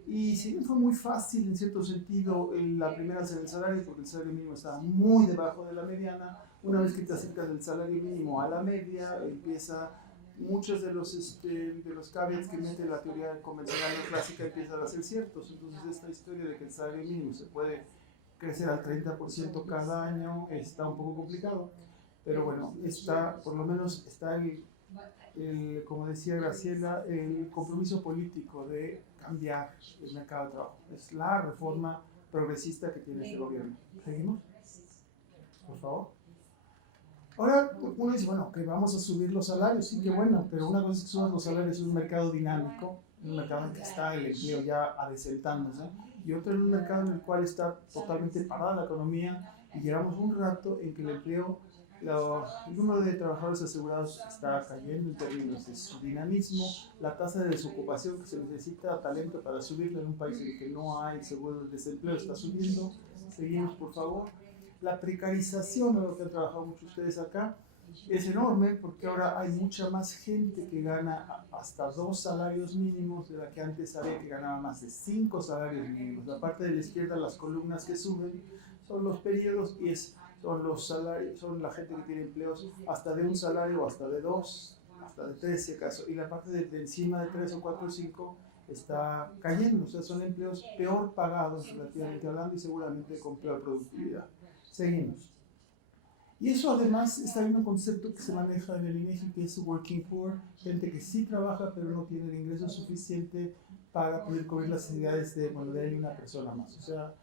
Y si bien fue muy fácil en cierto sentido la primera hacer el salario, porque el salario mínimo estaba muy debajo de la mediana, una vez que te acercas del salario mínimo a la media, empieza muchos de los caveats que mete la teoría convencional no clásica empiezan a ser ciertos. Entonces esta historia de que el salario mínimo se puede crecer al 30% cada año está un poco complicado, pero bueno, por lo menos está como decía Graciela, el compromiso político de cambiar el mercado de trabajo. Es la reforma progresista que tiene este gobierno. ¿Seguimos? Por favor. Ahora uno dice, bueno, que vamos a subir los salarios, sí, qué bueno, pero una cosa es que suban los salarios en un mercado dinámico, en un mercado en que está el empleo ya adecentándose, y otro en un mercado en el cual está totalmente parada la economía y llevamos un rato en que el empleo, el número de trabajadores asegurados está cayendo en términos de su dinamismo, la tasa de desocupación que se necesita talento para subirla en un país en el que no hay seguro de desempleo está subiendo. Seguimos, por favor. La precarización, lo que han trabajado muchos de ustedes acá, es enorme porque ahora hay mucha más gente que gana hasta 2 salarios mínimos de la que antes había que ganaba más de 5 salarios mínimos. La parte de la izquierda, las columnas que suben, son los periodos y son los salarios, son la gente que tiene empleos hasta de 1 salario, hasta de 2, hasta de 3 si acaso. Y la parte de encima de 3 o 4 o 5 está cayendo, o sea, son empleos peor pagados relativamente hablando y seguramente con peor productividad. Seguimos. Y eso además está en un concepto que se maneja en el INEGI, que es working poor, gente que sí trabaja pero no tiene el ingreso suficiente para poder cubrir las necesidades de ahí una persona más. O sea,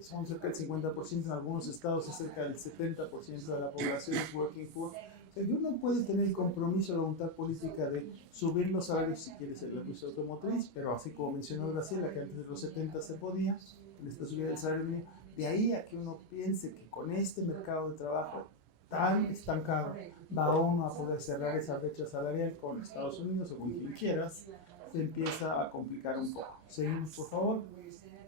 son cerca del 50%, en algunos estados es cerca del 70% de la población es working poor. O sea, uno puede tener el compromiso, la voluntad política de subir los salarios si quiere ser la industria automotriz, pero así como mencionó Graciela, que antes de los 70 se podía, en esta subida del salario mínimo, de ahí a que uno piense que con este mercado de trabajo tan estancado va uno a poder cerrar esa brecha salarial con Estados Unidos o con quien quieras, se empieza a complicar un poco. Seguimos, por favor.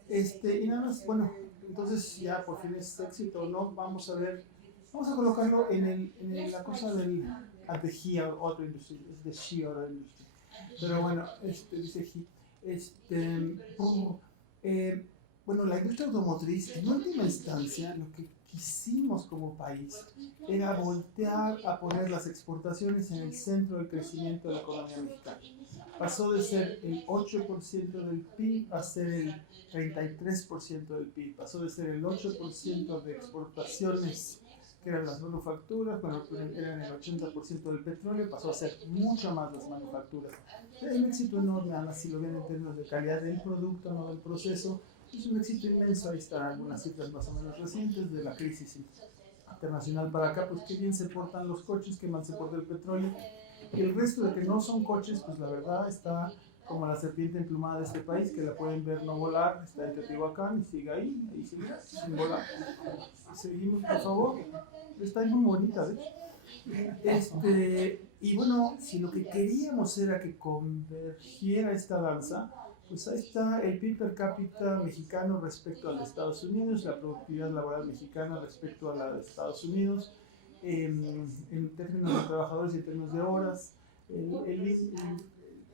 Y nada más, bueno, entonces ya por fin es éxito, ¿no? Vamos a ver, vamos a colocarlo en la cosa del at the he other industry, es the she other industry. Pero bueno, dice he. Bueno, la industria automotriz, en última instancia, lo que quisimos como país era voltear a poner las exportaciones en el centro del crecimiento de la economía mexicana. Pasó de ser el 8% del PIB a ser el 33% del PIB. Pasó de ser el 8% de exportaciones, que eran las manufacturas, bueno, eran el 80% del petróleo, pasó a ser mucho más las manufacturas. Es un éxito enorme, además, si lo ven en términos de calidad del producto, no del proceso. Es un éxito inmenso. Ahí están algunas cifras más o menos recientes de la crisis internacional para acá. Pues qué bien se portan los coches, qué mal se porta el petróleo. Y el resto de que no son coches, pues la verdad está como la serpiente emplumada de este país, que la pueden ver no volar, está en Teotihuacán y sigue ahí sigue sin volar. Seguimos, por favor. Está muy bonita, ¿ves? Y bueno, si lo que queríamos era que convergiera esta danza, pues ahí está el PIB per cápita mexicano respecto al de Estados Unidos, la productividad laboral mexicana respecto a la de Estados Unidos, en términos de trabajadores y en términos de horas.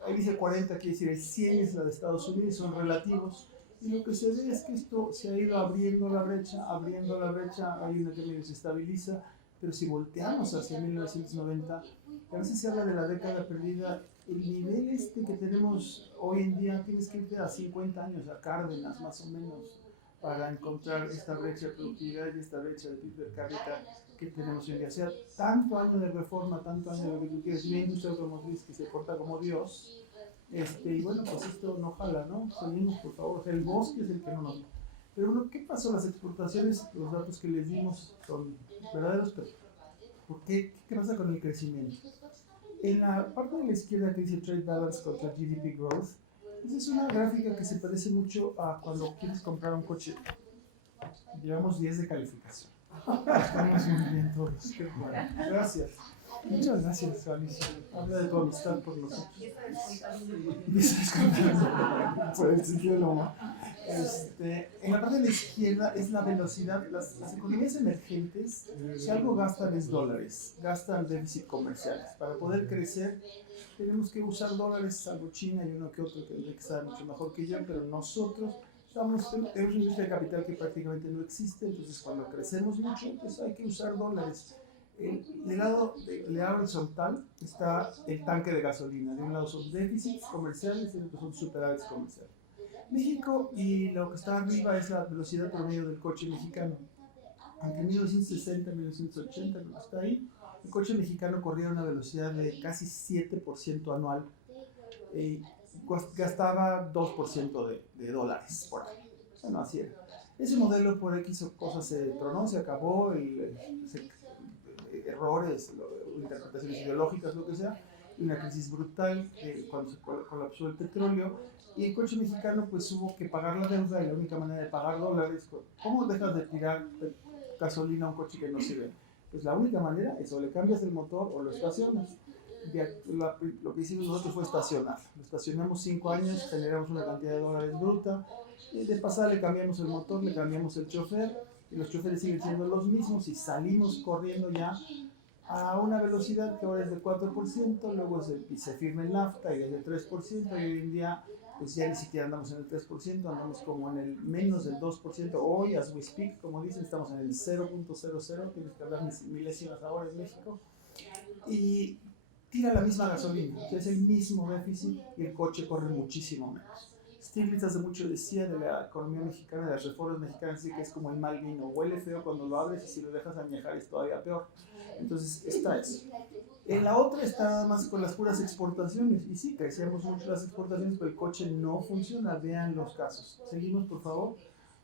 Ahí dice 40, quiere decir el 100 es la de Estados Unidos, son relativos. Y lo que se ve es que esto se ha ido abriendo la brecha, hay una que medio se estabiliza, pero si volteamos hacia 1990, a veces se habla de la década perdida. El nivel que tenemos hoy en día, tienes que irte a 50 años, a Cárdenas más o menos, para encontrar esta brecha de productividad y esta brecha de PIB per cápita que tenemos hoy en día. O sea, tanto año de reforma, tanto año de lo que tú quieres, una industria automotriz que se porta como Dios, y bueno, pues esto no jala, ¿no? Seguimos, por favor. O sea, el bosque es el que no nos... Pero bueno, ¿qué pasó? Las exportaciones, los datos que les dimos son verdaderos, pero ¿por qué? ¿Qué pasa con el crecimiento? En la parte de la izquierda que dice Trade Balance contra GDP Growth, esa es una gráfica que se parece mucho a cuando quieres comprar un coche. Llevamos 10 de calificación. Estamos muy bien todos. Gracias. Muchas gracias, Alicia. Habla de tu amistad por nosotros. Por el sentido del humor. En la parte de la izquierda es la velocidad. Las economías emergentes, si algo gastan es dólares, gastan déficit comerciales. Para poder crecer tenemos que usar dólares, salvo China y uno que otro que está mucho mejor que yo, pero nosotros tenemos una industria de capital que prácticamente no existe, entonces cuando crecemos mucho, pues hay que usar dólares. Del lado horizontal está el tanque de gasolina. De un lado son déficits comerciales y de otro son superávits comerciales. México, y lo que está arriba es la velocidad promedio del coche mexicano. Entre 1960 y 1980, cuando está ahí, el coche mexicano corría a una velocidad de casi 7% anual. Gastaba 2% de dólares por año. Bueno, así era. Ese modelo por X o cosas se tronó, se acabó, errores, interpretaciones ideológicas, lo que sea, y una crisis brutal cuando se colapsó el petróleo, y el coche mexicano pues hubo que pagar la deuda, y la única manera de pagar dólares, ¿cómo dejas de tirar gasolina a un coche que no sirve? Pues la única manera es o le cambias el motor o lo estacionas. Lo que hicimos nosotros fue estacionar. Lo estacionamos 5 años, generamos una cantidad de dólares bruta, y de pasada le cambiamos el motor, le cambiamos el chofer, y los choferes siguen siendo los mismos, y salimos corriendo ya a una velocidad que ahora es del 4%, luego se firma el NAFTA y es del 3%, y hoy en día pues ya ni siquiera andamos en el 3%, andamos como en el menos del 2%. Hoy, as we speak, como dicen, estamos en el 0.00, tienes que hablar milésimas ahora en México, y tira la misma gasolina, o sea, es el mismo déficit y el coche corre muchísimo menos. Stiglitz hace mucho decía de la economía mexicana, de las reformas mexicanas, que es como el mal vino, huele feo cuando lo abres y si lo dejas añejar es todavía peor. Entonces está eso. En la otra está nada más con las puras exportaciones, y sí, crecíamos mucho las exportaciones, pero el coche no funciona, vean los casos. Seguimos, por favor.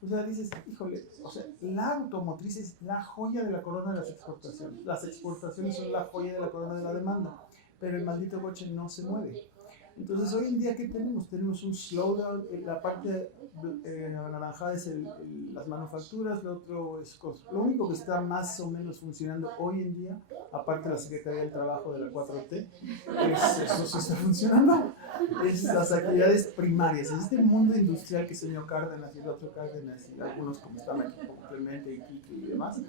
O sea, dices, híjole, o sea, la automotriz es la joya de la corona de las exportaciones. Las exportaciones son la joya de la corona de la demanda, pero el maldito coche no se mueve. Entonces, hoy en día, ¿qué tenemos? Tenemos un slowdown. La parte anaranjada es las manufacturas, lo otro es lo único que está más o menos funcionando hoy en día, aparte de la Secretaría del Trabajo de la 4T, eso sí está funcionando, es las actividades primarias, es este mundo industrial que el señor Cárdenas y el otro Cárdenas y algunos como están aquí, como Clemente y Kiki y demás,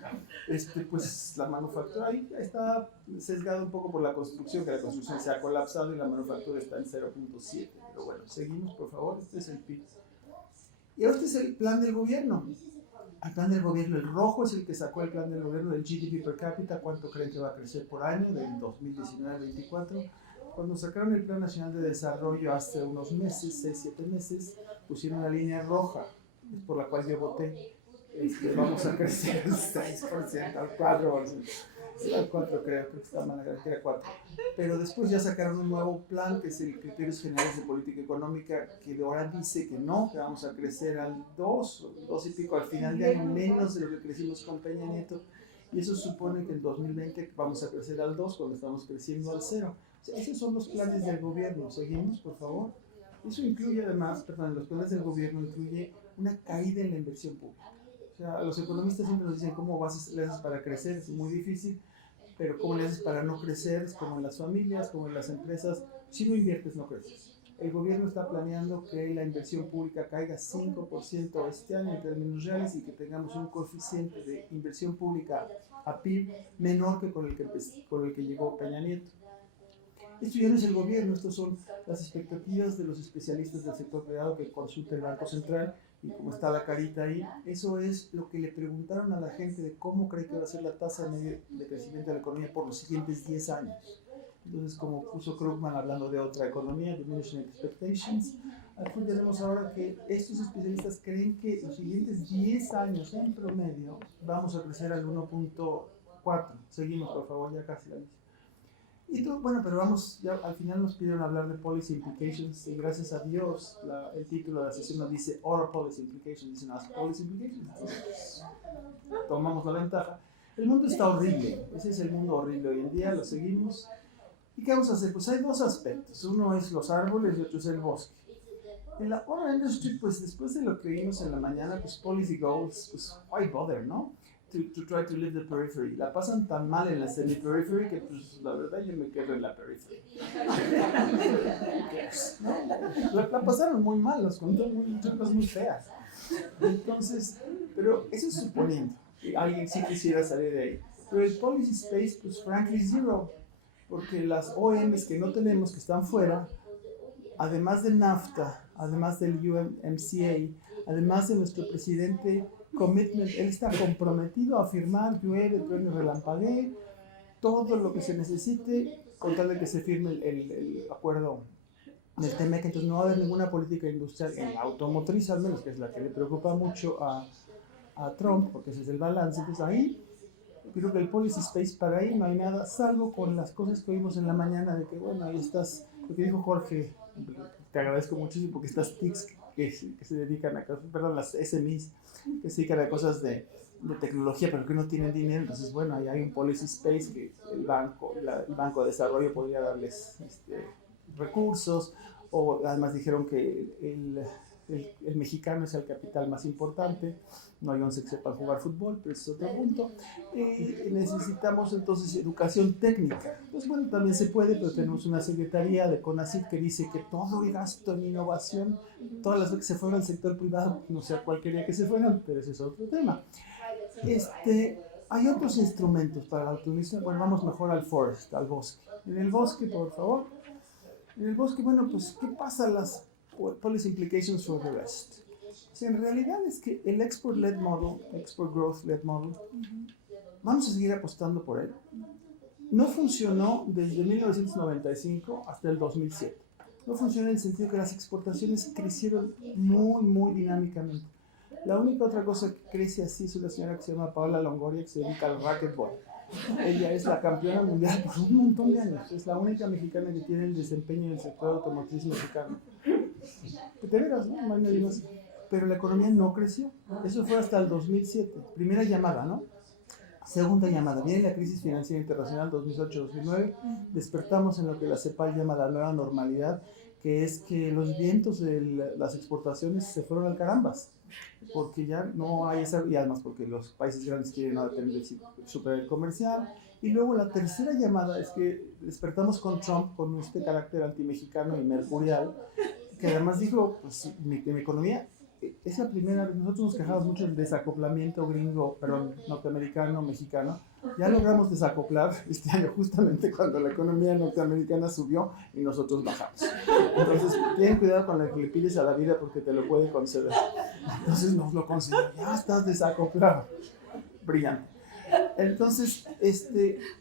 pues la manufactura ahí está sesgada un poco por la construcción, que la construcción se ha colapsado y la manufactura está en 0.7, pero bueno, seguimos por favor, este es el PIB. Y este es el plan del gobierno. El plan del gobierno, el rojo es el que sacó el plan del gobierno del GDP per cápita, cuánto creen que va a crecer por año, del 2019 al 24. Cuando sacaron el Plan Nacional de Desarrollo hace unos meses, 6-7 meses, pusieron la línea roja, es por la cual yo voté. Vamos a crecer al 6%, al 4%. Era el 4 creo que está mal, que era 4. Pero después ya sacaron un nuevo plan que es el Criterios Generales de Política Económica, que ahora dice que no, que vamos a crecer al 2 y pico al final de año, menos de lo que crecimos con Peña Nieto. Y eso supone que en 2020 vamos a crecer al 2 cuando estamos creciendo al 0. O sea, esos son los planes del gobierno. Seguimos, por favor. Eso incluye además, los planes del gobierno incluye una caída en la inversión pública. O sea, los economistas siempre nos dicen cómo le haces para crecer, es muy difícil, pero cómo le haces para no crecer, es como en las familias, como en las empresas, si no inviertes no creces. El gobierno está planeando que la inversión pública caiga 5% este año en términos reales y que tengamos un coeficiente de inversión pública a PIB menor que con el que llegó Peña Nieto. Esto ya no es el gobierno, estas son las expectativas de los especialistas del sector privado que consulta el Banco Central. Y como está la carita ahí, eso es lo que le preguntaron a la gente de cómo cree que va a ser la tasa media de crecimiento de la economía por los siguientes 10 años. Entonces, como puso Krugman hablando de otra economía, Diminishing Expectations, aquí tenemos ahora que estos especialistas creen que los siguientes 10 años en promedio vamos a crecer al 1.4. Seguimos, por favor, ya casi la misma. Y todo, bueno, pero vamos, ya al final nos pidieron hablar de policy implications y gracias a Dios el título de la sesión nos dice Other policy implications, dicen las policy implications. Entonces, tomamos la ventaja. El mundo está horrible, ese es el mundo horrible hoy en día, lo seguimos. ¿Y qué vamos a hacer? Pues hay dos aspectos, uno es los árboles y otro es el bosque. En la Oil Industry, pues después de lo que vimos en la mañana, pues policy goals, pues why bother, ¿no? To try to leave the periphery. La pasan tan mal en la semi-periphery que pues la verdad yo me quedo en la periphery. ¿No? La pasaron muy mal, nos contó muchas cosas muy feas. Entonces, pero eso es suponiendo que alguien sí quisiera salir de ahí. Pero el policy space, pues frankly zero, porque las OMs que no tenemos, que están fuera, además de NAFTA, además del UMCA, además de nuestro presidente commitment, él está comprometido a firmar, llueve, truene, relampaguee, todo lo que se necesite con tal de que se firme el acuerdo del TMEC. Entonces no va a haber ninguna política industrial en la automotriz, al menos, que es la que le preocupa mucho a Trump, porque ese es el balance. Entonces ahí creo que el policy space para ahí no hay nada, salvo con las cosas que oímos en la mañana de que bueno, ahí estás, lo que dijo Jorge, te agradezco muchísimo porque estas TICs que se dedican a cosas, perdón, las SMEs que se dedican a cosas de tecnología pero que no tienen dinero, entonces bueno, ahí hay un policy space que el Banco de Desarrollo podría darles recursos, o además dijeron que el mexicano es el capital más importante, no hay 11 que sepan jugar fútbol, pero ese es otro punto. Necesitamos entonces educación técnica. Pues bueno, también se puede, pero tenemos una secretaría de CONACYT que dice que todo el gasto en innovación, todas las veces que se fueron al sector privado, no sé a cuál quería que se fueran, pero ese es otro tema. Hay otros instrumentos para la autonomía. Bueno, vamos mejor al forest, al bosque. En el bosque, por favor. En el bosque, bueno, pues, ¿qué pasa las policy implications for the rest? O sea, en realidad es que el export-led model, export growth-led model, vamos a seguir apostando por él. No funcionó desde 1995 hasta el 2007. no funciona en el sentido que las exportaciones crecieron muy dinámicamente. La única otra cosa que crece así es una señora que se llama Paola Longoria, que se dedica al racquetball. Ella es la campeona mundial por un montón de años. Es la única mexicana que tiene el desempeño en el sector automotriz mexicano. De veras, ¿no? Más nadie más. Pero la economía no creció. Eso fue hasta el 2007. Primera llamada, ¿no? Segunda llamada. Viene la crisis financiera internacional 2008-2009. Despertamos en lo que la CEPAL llama la nueva normalidad, que es que los vientos de las exportaciones se fueron al carambas. Porque ya no hay esa, y además porque los países grandes quieren ahora tener el superávit comercial. Y luego la tercera llamada es que despertamos con Trump, con este carácter antimexicano y mercurial, que además dijo, pues mi economía, es la primera vez, nosotros nos quejamos mucho del desacoplamiento norteamericano, mexicano. Ya logramos desacoplar este año justamente cuando la economía norteamericana subió y nosotros bajamos. Entonces, ten cuidado con lo que le pides a la vida porque te lo puede conceder. Entonces nos lo concedió, ya estás desacoplado. Brillante. Entonces,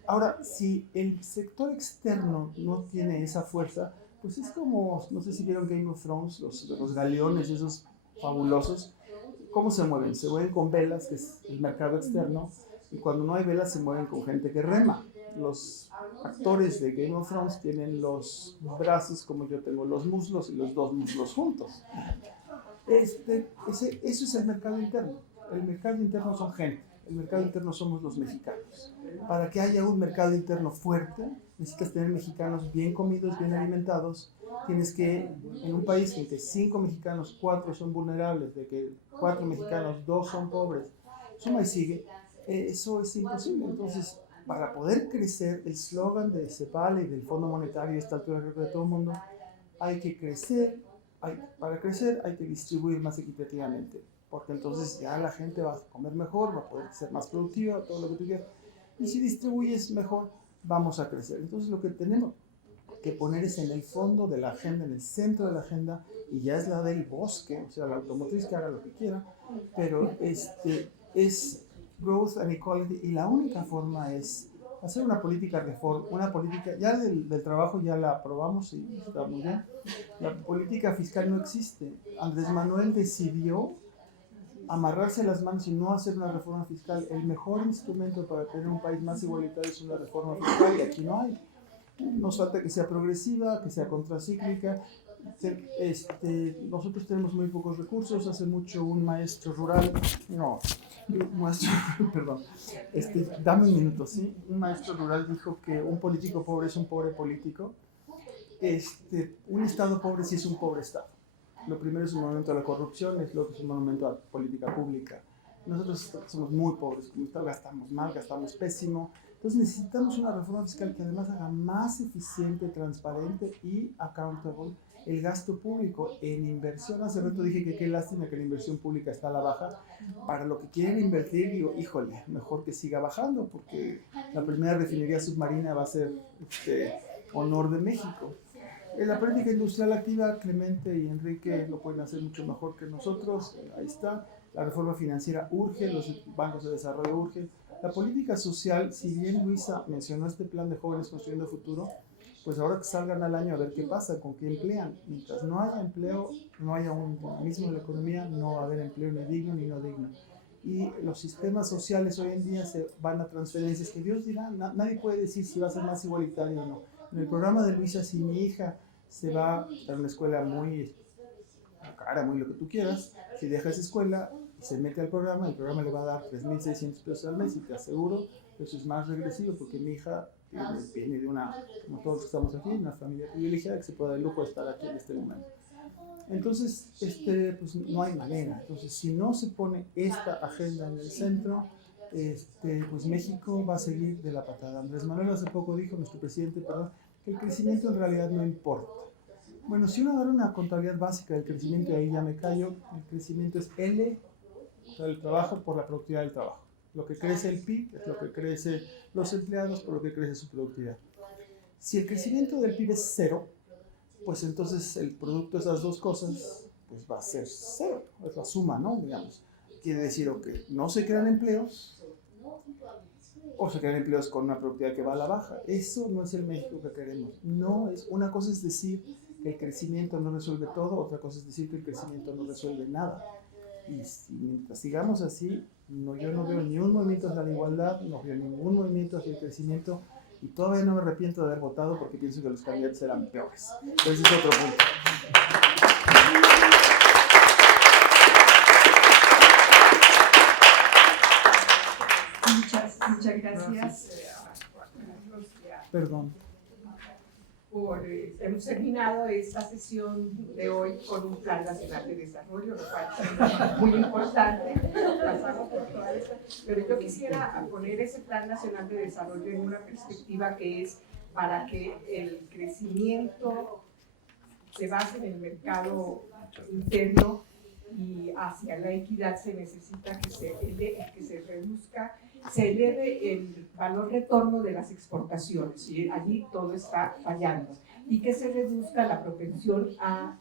ahora, si el sector externo no tiene esa fuerza, pues es como, no sé si vieron Game of Thrones, los galeones esos fabulosos, ¿cómo se mueven? Se mueven con velas, que es el mercado externo, y cuando no hay velas se mueven con gente que rema. Los actores de Game of Thrones tienen los brazos como yo tengo los muslos y los dos muslos juntos. Eso es el mercado interno. El mercado interno son gente. El mercado interno somos los mexicanos. Para que haya un mercado interno fuerte, necesitas tener mexicanos bien comidos, bien alimentados. Tienes que, en un país en que 5 mexicanos, 4 son vulnerables, de que 4 mexicanos, 2 son pobres, suma y sigue, eso es imposible. Entonces, para poder crecer, el eslogan de CEPAL y del Fondo Monetario, a esta altura creo que de todo el mundo, hay que crecer, para crecer hay que distribuir más equitativamente, porque entonces ya la gente va a comer mejor, va a poder ser más productiva, todo lo que tú quieras. Y si distribuyes mejor, vamos a crecer. Entonces lo que tenemos que poner es en el fondo de la agenda, en el centro de la agenda, y ya es la del bosque, o sea, la automotriz que haga lo que quiera, pero es growth and equality, y la única forma es hacer una política reforma, una política, ya del trabajo ya la aprobamos y está muy bien. La política fiscal no existe. Andrés Manuel decidió amarrarse las manos y no hacer una reforma fiscal. El mejor instrumento para tener un país más igualitario es una reforma fiscal, y aquí no hay. Nos falta que sea progresiva, que sea contracíclica. Nosotros tenemos muy pocos recursos. Hace mucho un maestro rural, perdón, dame un minuto, ¿sí? Un maestro rural dijo que un político pobre es un pobre político. Un estado pobre sí es un pobre estado. Lo primero es un monumento a la corrupción, es lo que es un monumento a la política pública. Nosotros somos muy pobres, como Estado gastamos mal, gastamos pésimo. Entonces necesitamos una reforma fiscal que además haga más eficiente, transparente y accountable el gasto público en inversión. Hace rato dije que qué lástima que la inversión pública está a la baja. Para lo que quieren invertir, digo, híjole, mejor que siga bajando, porque la primera refinería submarina va a ser honor de México. En la política industrial activa, Clemente y Enrique lo pueden hacer mucho mejor que nosotros. Ahí está. La reforma financiera urge, los bancos de desarrollo urgen. La política social, si bien Luisa mencionó este plan de jóvenes construyendo futuro, pues ahora que salgan al año a ver qué pasa, con qué emplean. Mientras no haya empleo, no haya un dinamismo en la economía, no va a haber empleo ni digno ni no digno. Y los sistemas sociales hoy en día se van a transferencias que Dios dirá, nadie puede decir si va a ser más igualitario o no. En el programa de Luisa, si mi hija se va a una escuela muy cara, muy lo que tú quieras, si deja esa escuela y se mete al programa, el programa le va a dar 3,600 pesos al mes, y te aseguro que eso es más regresivo, porque mi hija viene de una, como todos los que estamos aquí, una familia privilegiada que se puede dar el lujo de estar aquí en este momento. Entonces, pues no hay manera. Entonces, si no se pone esta agenda en el centro, pues México va a seguir de la patada. Andrés Manuel hace poco dijo, nuestro presidente, perdón, que el crecimiento en realidad no importa. Bueno, si uno agarra una contabilidad básica del crecimiento, y ahí ya me callo, el crecimiento es L, o sea, el trabajo por la productividad del trabajo. Lo que crece el PIB es lo que crecen los empleados por lo que crece su productividad. Si el crecimiento del PIB es 0, pues entonces el producto de esas dos cosas pues va a ser 0, es la suma, ¿no? Digamos. Quiere decir o que no se crean empleos, o se crean empleos con una productividad que va a la baja. Eso no es el México que queremos. No es, una cosa es decir que el crecimiento no resuelve todo, otra cosa es decir que el crecimiento no resuelve nada. Y si mientras sigamos así, yo no veo ni un movimiento hacia la igualdad, no veo ningún movimiento hacia el crecimiento, y todavía no me arrepiento de haber votado porque pienso que los candidatos eran peores. Pero ese es otro punto. Muchas gracias. Perdón. Hemos terminado esta sesión de hoy con un Plan Nacional de Desarrollo, lo cual es muy importante. Pasamos por toda esta, pero yo quisiera poner ese Plan Nacional de Desarrollo en una perspectiva que es para que el crecimiento se base en el mercado interno y hacia la equidad se necesita que se eleve el valor retorno de las exportaciones, y allí todo está fallando, y que se reduzca la propensión a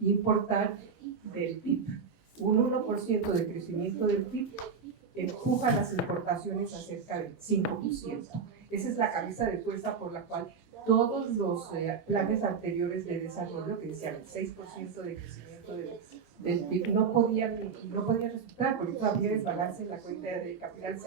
importar del PIB. Un 1% de crecimiento del PIB empuja las importaciones a cerca del 5%. Esa es la cabeza de fuerza por la cual todos los planes anteriores de desarrollo, que decían el 6% de crecimiento del PIB, no podían resultar, porque todavía desbalance en la cuenta de capital, el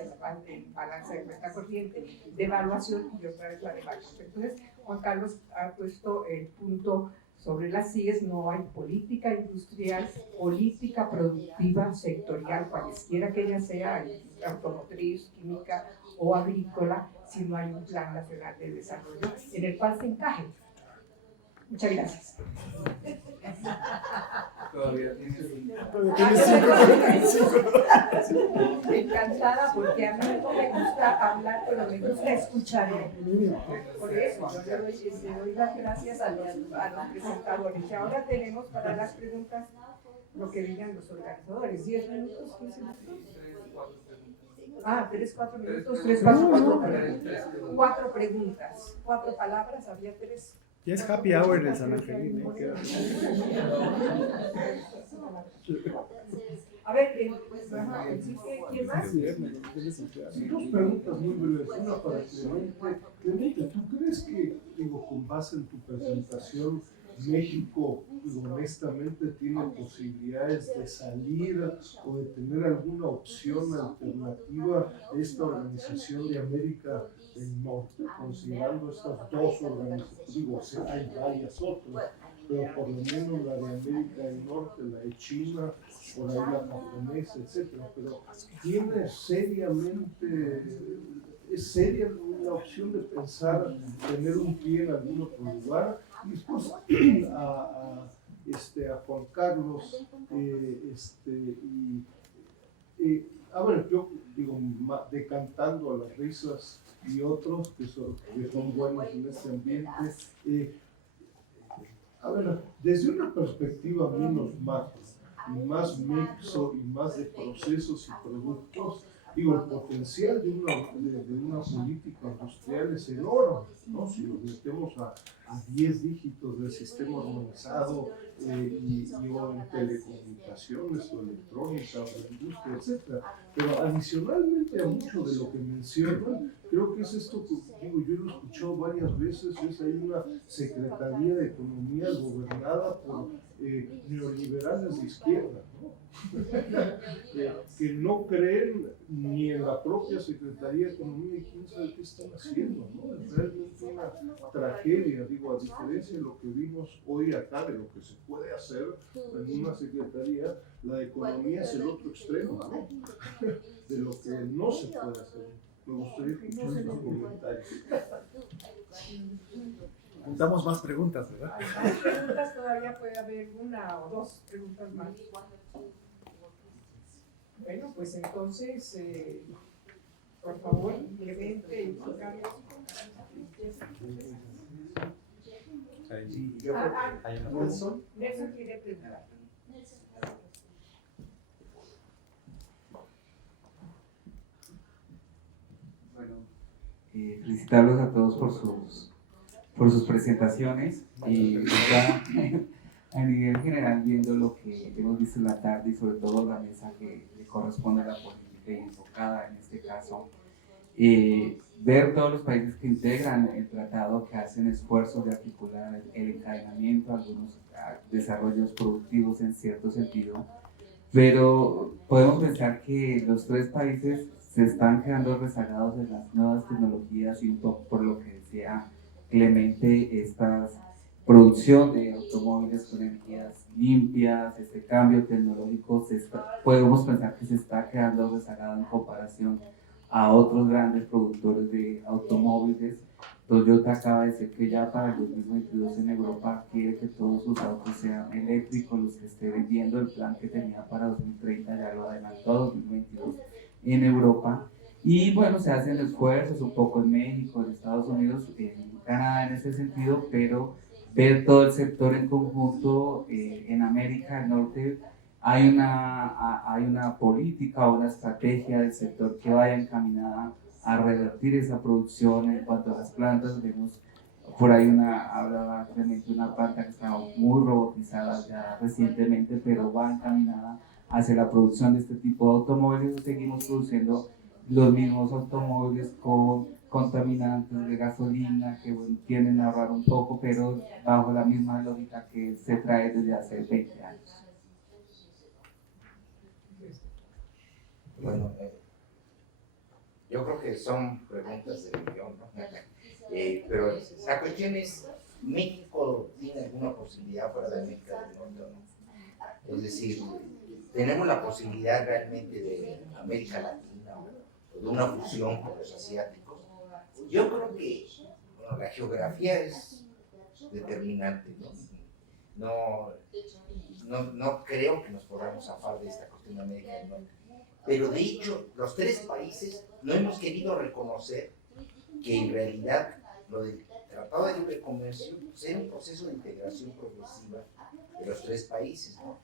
balance de cuenta corriente, devaluación y otra vez la devaluación. Entonces, Juan Carlos ha puesto el punto sobre las IES. No hay política industrial, política productiva sectorial, cualesquiera que ella sea, automotriz, química o agrícola, si no hay un plan nacional de desarrollo en el cual se encaje. Muchas gracias. Todavía tienes Encantada, porque a mí no me gusta hablar, pero me gusta escuchar. Por eso yo le doy las gracias a los presentadores. Y ahora tenemos para las preguntas lo que digan los organizadores. 10 minutos, 15 minutos. 3, 4 minutos, 4 preguntas, 4 palabras, había 3. Ya es happy hour en San Angelino. A ver, ¿quién más? Dos preguntas muy breves. Una para Clemente. Clemente, ¿tú crees que, con base en tu presentación, México, honestamente, tiene posibilidades de salir o de tener alguna opción alternativa a esta organización de América del Norte, considerando estas dos organizaciones? Hay varias otras, pero por lo menos la de América del Norte, la de China, por ahí la japonesa, etcétera. Pero tiene es seria la opción de pensar tener un pie en algún otro lugar. Y después a Juan Carlos, a ver, yo digo, decantando a las risas y otros que son buenos en este ambiente, a ver, desde una perspectiva menos macro y más mixo y más de procesos y productos, digo, el potencial de una política industrial es enorme, ¿no? Si nos metemos a 10 dígitos del sistema organizado o en telecomunicaciones o electrónica o industria, etc. Pero adicionalmente a mucho de lo que mencionan, creo que es esto que digo, yo lo he escuchado varias veces, es ahí una Secretaría de Economía gobernada por neoliberales de izquierda, ¿no? Que no creen ni en la propia Secretaría de Economía y quién sabe qué están haciendo, ¿no? Es realmente una tragedia, digo, a diferencia de lo que vimos hoy acá, de lo que se puede hacer en una secretaría, la de Economía es el otro extremo, ¿no? De lo que no se puede hacer. Me gustaría escuchar sus comentarios. Juntamos más preguntas, ¿verdad? Hay más preguntas, todavía puede haber una o dos preguntas más. Bueno, pues entonces, por favor, Clemente y Juan Carlos. Nelson quiere preguntar. Bueno, felicitarlos a todos por sus presentaciones y ya a nivel general viendo lo que hemos visto en la tarde y sobre todo la mesa que le corresponde a la política y enfocada en este caso ver todos los países que integran el tratado, que hacen esfuerzos de articular el encadenamiento, algunos desarrollos productivos en cierto sentido, pero podemos pensar que los tres países se están quedando rezagados en las nuevas tecnologías y un poco por lo que decía Clemente, esta producción de automóviles con energías limpias, este cambio tecnológico, podemos pensar que se está quedando rezagado en comparación a otros grandes productores de automóviles. Toyota acaba de decir que ya para el 2022 en Europa quiere que todos sus autos sean eléctricos, los que esté vendiendo. El plan que tenía para 2030 ya lo adelantó a 2022 en Europa. Y bueno, se hacen esfuerzos un poco en México, en Estados Unidos, en Canadá en ese sentido, pero ver todo el sector en conjunto en América del Norte, hay una política o una estrategia del sector que vaya encaminada a revertir esa producción en cuanto a las plantas. Vemos por ahí hablaba Clemente, una planta que está muy robotizada ya recientemente, pero va encaminada hacia la producción de este tipo de automóviles. Seguimos produciendo los mismos automóviles con contaminantes de gasolina que bueno, tienden a ahorrar un poco, pero bajo la misma lógica que se trae desde hace 20 años. Bueno, yo creo que son preguntas de millón, ¿no? Pero la cuestión es, ¿México tiene alguna posibilidad fuera de América del Norte o no? Es decir, ¿tenemos la posibilidad realmente de América Latina o de una fusión con los asiáticos? Yo creo que bueno, la geografía es determinante, ¿no? No creo que nos podamos zafar de esta cuestión de América del Norte. Pero de hecho, los tres países no hemos querido reconocer que en realidad lo del Tratado de Libre Comercio era un proceso de integración progresiva de los tres países, ¿no?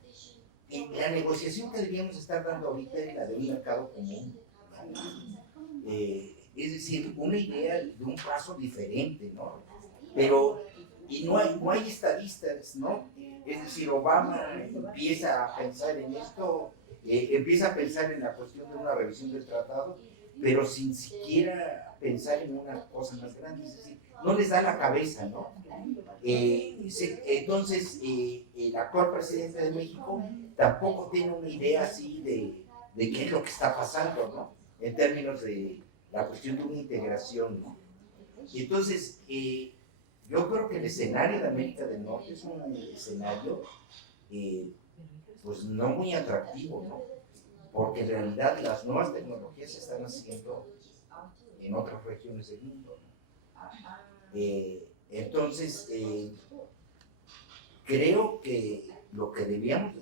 La negociación que debíamos estar dando ahorita es la de un mercado común, ¿no? Es decir, una idea de un paso diferente, ¿no? Pero, y no hay estadistas, ¿no? Es decir, Obama empieza a pensar en esto, empieza a pensar en la cuestión de una revisión del tratado, pero sin siquiera pensar en una cosa más grande, es decir, no les da la cabeza, ¿no? Entonces, el actual presidente de México tampoco tiene una idea así de qué es lo que está pasando, ¿no? En términos de la cuestión de una integración, ¿no? Y entonces, yo creo que el escenario de América del Norte es un escenario pues no muy atractivo, ¿no? Porque en realidad las nuevas tecnologías se están haciendo en otras regiones del mundo, ¿no? Entonces, creo que lo que debíamos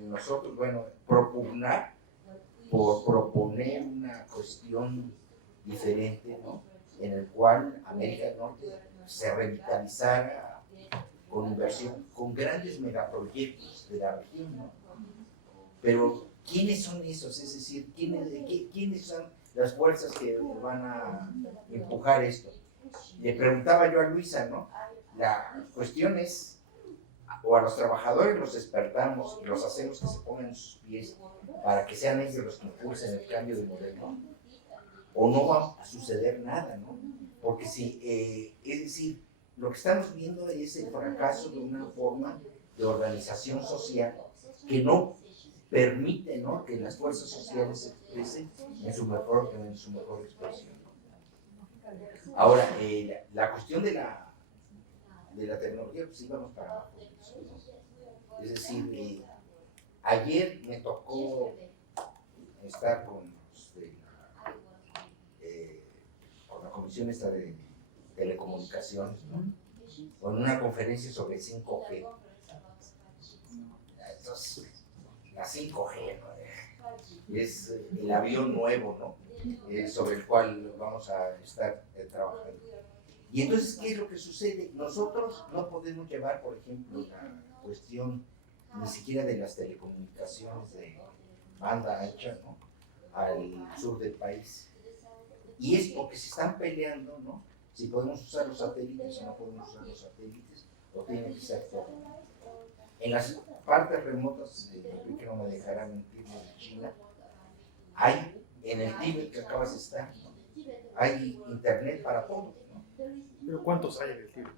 nosotros, bueno, propugnar por proponer una cuestión diferente, ¿no? En el cual América del Norte se revitalizara con inversión, con grandes megaproyectos de la región, ¿no? Pero, ¿quiénes son esos? Es decir, ¿quiénes son las fuerzas que van a empujar esto? Le preguntaba yo a Luisa, ¿no? La cuestión es, o a los trabajadores los despertamos y los hacemos que se pongan en sus pies para que sean ellos los que impulsen el cambio de modelo, o no va a suceder nada, ¿no? Porque si, es decir, lo que estamos viendo es el fracaso de una forma de organización social que no permite, ¿no?, que las fuerzas sociales se expresen en su mejor expresión. Ahora, la cuestión de la tecnología, pues íbamos para abajo. Es decir, ayer me tocó estar con la comisión esta de telecomunicaciones, ¿no?, con una conferencia sobre 5G. Entonces, la 5G, ¿no?, es el avión nuevo, ¿no?, sobre el cual vamos a estar trabajando. Y entonces, ¿qué es lo que sucede? Nosotros no podemos llevar, por ejemplo, la cuestión ni siquiera de las telecomunicaciones de banda ancha, ¿no?, al sur del país. Y es porque se están peleando, ¿no?, si podemos usar los satélites o no podemos usar los satélites, o tiene que ser todo. En las partes remotas, que no me dejará mentir, de China, hay, en el Tíbet que acabas de estar, ¿no?, hay internet para todos, ¿no? Pero ¿cuántos hay en el Tíbet?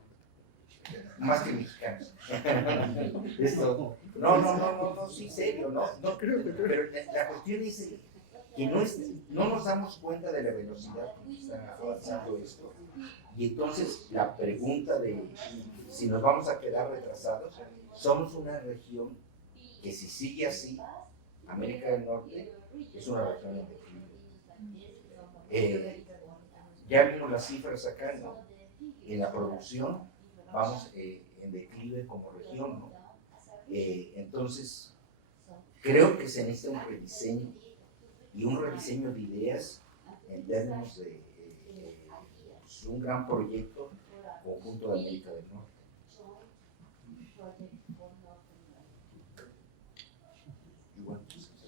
Más que mexicanos. Esto, no, sí, serio, no creo, pero la cuestión es que no nos damos cuenta de la velocidad con que está avanzando esto. Y entonces la pregunta de si nos vamos a quedar retrasados, somos una región que si sigue así, América del Norte es una región en declive. Ya vimos las cifras acá, ¿no? En la producción vamos en declive como región, ¿no? Entonces, creo que se necesita un rediseño y un rediseño de ideas en términos de un gran proyecto conjunto de América del Norte.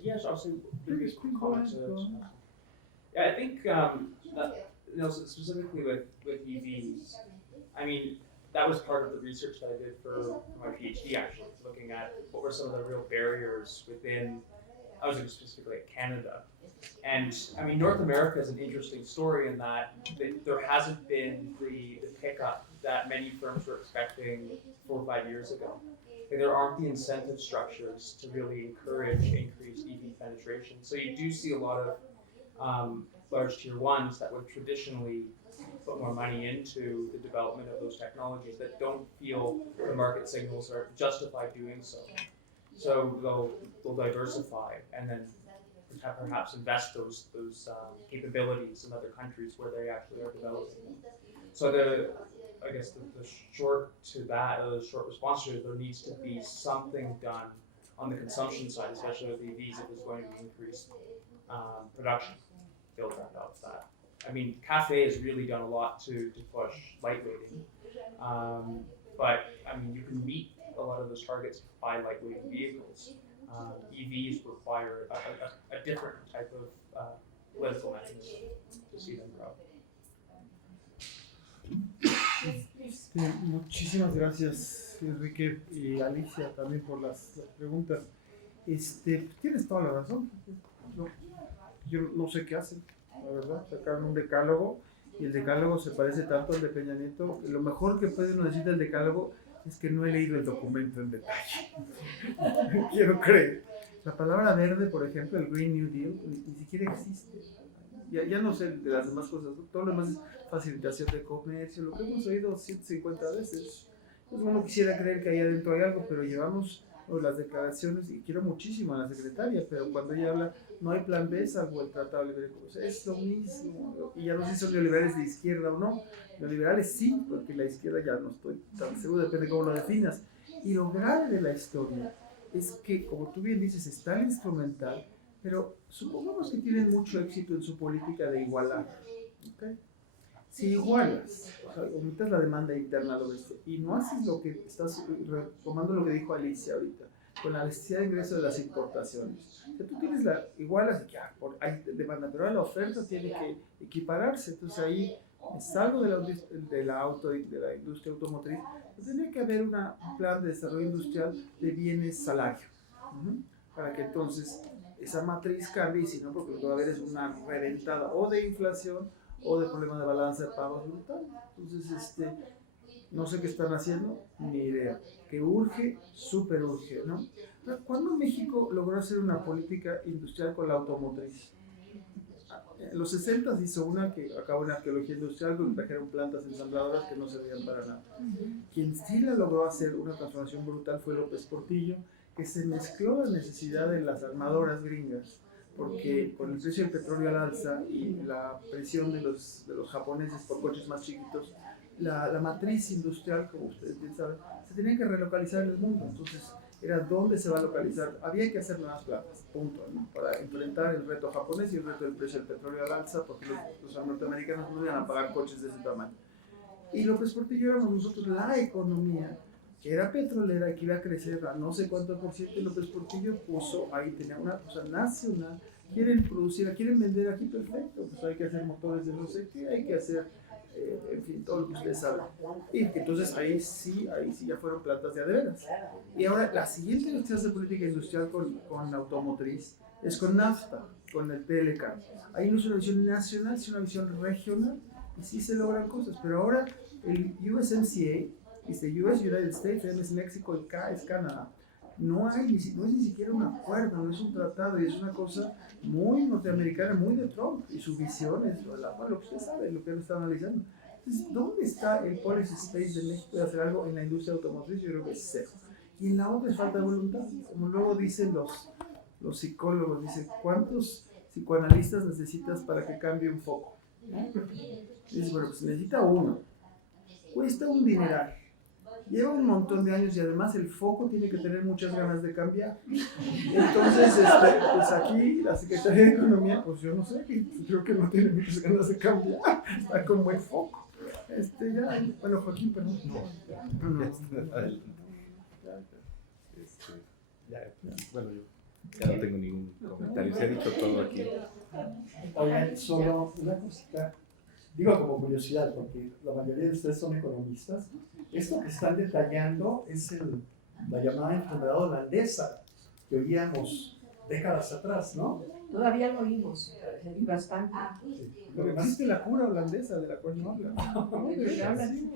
Yes, I'll say maybe a quick comment to that. Yeah, I think specifically with EVs, I mean, that was part of the research that I did for my PhD, actually, looking at what were some of the real barriers within, I was specifically at Canada. And I mean, North America is an interesting story in that there hasn't been the pickup that many firms were expecting 4 or 5 years ago. Like, there aren't the incentive structures to really encourage increased EV penetration. So you do see a lot of large tier ones that would traditionally put more money into the development of those technologies that don't feel the market signals are justified doing so. So they'll diversify and then perhaps invest those capabilities in other countries where they actually are developing. So I guess the short response to it, there needs to be something done on the consumption side, especially with EVs, if there's going to be increased production built out of that. I mean, CAFE has really done a lot to push lightweighting, but I mean, you can meet a lot of those targets by lightweight vehicles. EVs require a different type of political mechanism to see them grow. Muchísimas gracias, Enrique y Alicia, también por las preguntas. Tienes toda la razón. Yo no sé qué hacen, la verdad. Sacaron un decálogo y el decálogo se parece tanto al de Peña Nieto. Lo mejor que puede uno decir del decálogo es que no he leído el documento en detalle. Quiero creer. La palabra verde, por ejemplo, el Green New Deal, ni siquiera existe. Ya no sé de las demás cosas, ¿no? Todo lo demás es facilitación de comercio, lo que hemos oído 150 veces. Pues uno quisiera creer que ahí adentro hay algo, pero llevamos las declaraciones, y quiero muchísimo a la secretaria, pero cuando ella habla, no hay plan B salvo el Tratado de Libre Comercio. Es lo mismo, y ya no sé si son neoliberales de izquierda o no. Neoliberales sí, porque la izquierda ya no estoy tan seguro, depende de cómo lo definas. Y lo grave de la historia es que, como tú bien dices, está el instrumental, pero supongamos que tienen mucho éxito en su política de igualar. ¿Okay? Si igualas, o sea, aumentas la demanda interna al oeste y no haces lo que estás retomando lo que dijo Alicia ahorita, con la necesidad de ingreso de las importaciones. O sea, tú tienes igualas y ya, hay demanda, pero ahora la oferta tiene que equipararse. Entonces ahí salgo de la industria automotriz, tendría que haber un plan de desarrollo industrial de bienes salario, para que entonces esa matriz cambie, y si no, porque lo que va a haber es una reventada o de inflación o de problema de balanza de pagos brutal. Entonces, no sé qué están haciendo, ni idea. Que urge, súper urge, ¿no? ¿Cuándo México logró hacer una política industrial con la automotriz? En los 60 hizo una que acabó en arqueología industrial, donde trajeron plantas ensambladoras que no servían para nada. Quien sí la logró hacer una transformación brutal fue López Portillo, que se mezcló la necesidad de las armadoras gringas, porque con el precio del petróleo al alza y la presión de los japoneses por coches más chiquitos, la matriz industrial, como ustedes bien saben, se tenía que relocalizar en el mundo. Entonces, era dónde se va a localizar. Había que hacer nuevas plantas, punto, ¿no? Para enfrentar el reto japonés y el reto del precio del petróleo al alza, porque los norteamericanos no iban a pagar coches de ese tamaño. Y López Portillo éramos nosotros la economía que era petrolera y que iba a crecer a no sé cuánto por ciento. López Portillo puso, ahí tenía una cosa nacional, quieren producir, quieren vender aquí, perfecto, pues hay que hacer motores de no sé qué, hay que hacer, en fin, todo lo que ustedes saben. Y entonces ahí sí ya fueron plantas de adeveras. Y ahora la siguiente industria de política industrial con automotriz es con NAFTA. con el TLK. Ahí no es una visión nacional, es una visión regional y sí se logran cosas, pero ahora el USMCA, United States, M es México y K es Canadá. No es ni siquiera un acuerdo, no es un tratado, y es una cosa muy norteamericana, muy de Trump, y su visión es lo que usted sabe, lo que él está analizando. Entonces, ¿dónde está el policy space de México de hacer algo en la industria automotriz? Yo creo que es cero. Y en la otra es falta de voluntad, como luego dicen los psicólogos, dicen, ¿cuántos psicoanalistas necesitas para que cambie un foco? Dice, bueno, pues necesita uno, cuesta un dineral. Lleva un montón de años y además el foco tiene que tener muchas ganas de cambiar. Entonces, pues aquí la Secretaría de Economía, pues yo no sé, creo que no tiene muchas ganas de cambiar, está con buen foco. Bueno, Joaquín, perdón. Bueno, yo ya no tengo ningún comentario, se ha dicho todo aquí. Oigan, solo una cosita, digo como curiosidad, porque la mayoría de ustedes son economistas. Esto que están detallando es la llamada enfermedad holandesa que oíamos décadas atrás, ¿no? Todavía lo oímos, y bastante. Pero existe la cura holandesa de la cual no hablan. Pero ya hablan.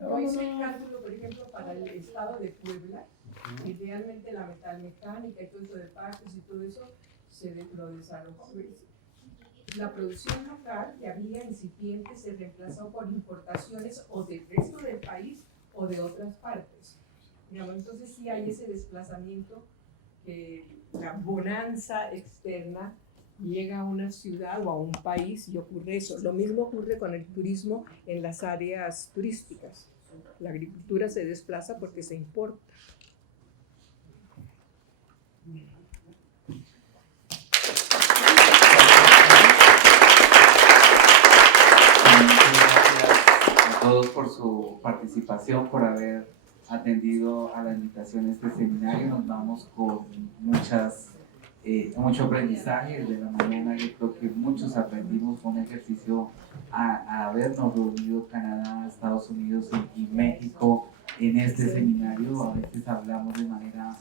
Yo hice el cálculo, por ejemplo, para el estado de Puebla, y realmente la metalmecánica y todo eso de partes y todo eso lo desarrolló. La producción local que había incipiente se reemplazó por importaciones o del resto del país o de otras partes. Digamos, entonces sí hay ese desplazamiento, la bonanza externa llega a una ciudad o a un país y ocurre eso. Lo mismo ocurre con el turismo en las áreas turísticas. La agricultura se desplaza porque se importa. A todos por su participación, por haber atendido a la invitación a este seminario. Nos vamos con mucho aprendizaje desde la mañana. Yo creo que muchos aprendimos. Fue un ejercicio a habernos reunido Canadá, Estados Unidos y México en este seminario. A veces hablamos de manera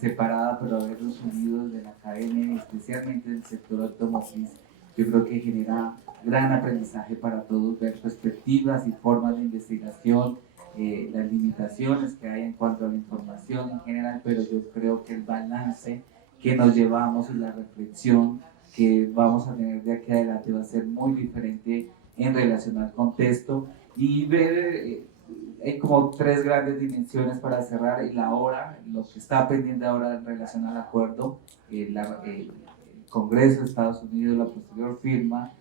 separada, pero habernos unido desde la academia, especialmente del sector automotriz, yo creo que genera gran aprendizaje para todos, ver perspectivas y formas de investigación, las limitaciones que hay en cuanto a la información en general, pero yo creo que el balance que nos llevamos y la reflexión que vamos a tener de aquí adelante va a ser muy diferente en relación al contexto, y ver, hay como tres grandes dimensiones para cerrar: la hora, lo que está pendiente ahora en relación al acuerdo, el Congreso de Estados Unidos, la posterior firma,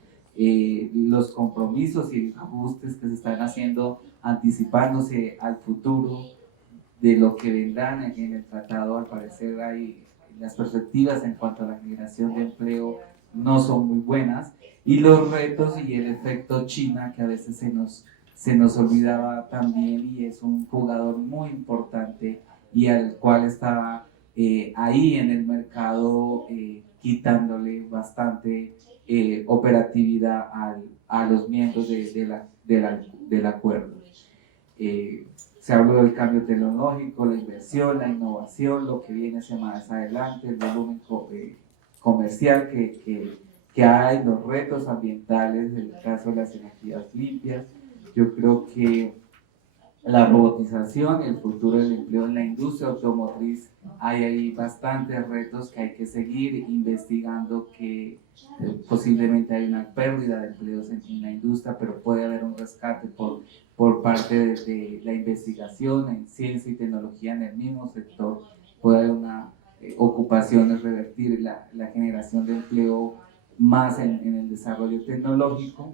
los compromisos y ajustes que se están haciendo, anticipándose al futuro de lo que vendrán en el tratado. Al parecer hay las perspectivas en cuanto a la generación de empleo no son muy buenas, y los retos y el efecto China, que a veces se nos olvidaba también, y es un jugador muy importante y al cual está ahí en el mercado, quitándole bastante operatividad a los miembros del acuerdo. Se habló del cambio tecnológico, la inversión, la innovación, lo que viene hacia más adelante, el volumen comercial que hay, los retos ambientales, en el caso de las energías limpias. Yo creo que la robotización y el futuro del empleo en la industria automotriz, hay ahí bastantes retos que hay que seguir investigando, que posiblemente hay una pérdida de empleos en la industria, pero puede haber un rescate por parte de la investigación en ciencia y tecnología en el mismo sector. Puede haber una ocupación, es revertir la generación de empleo más en el desarrollo tecnológico,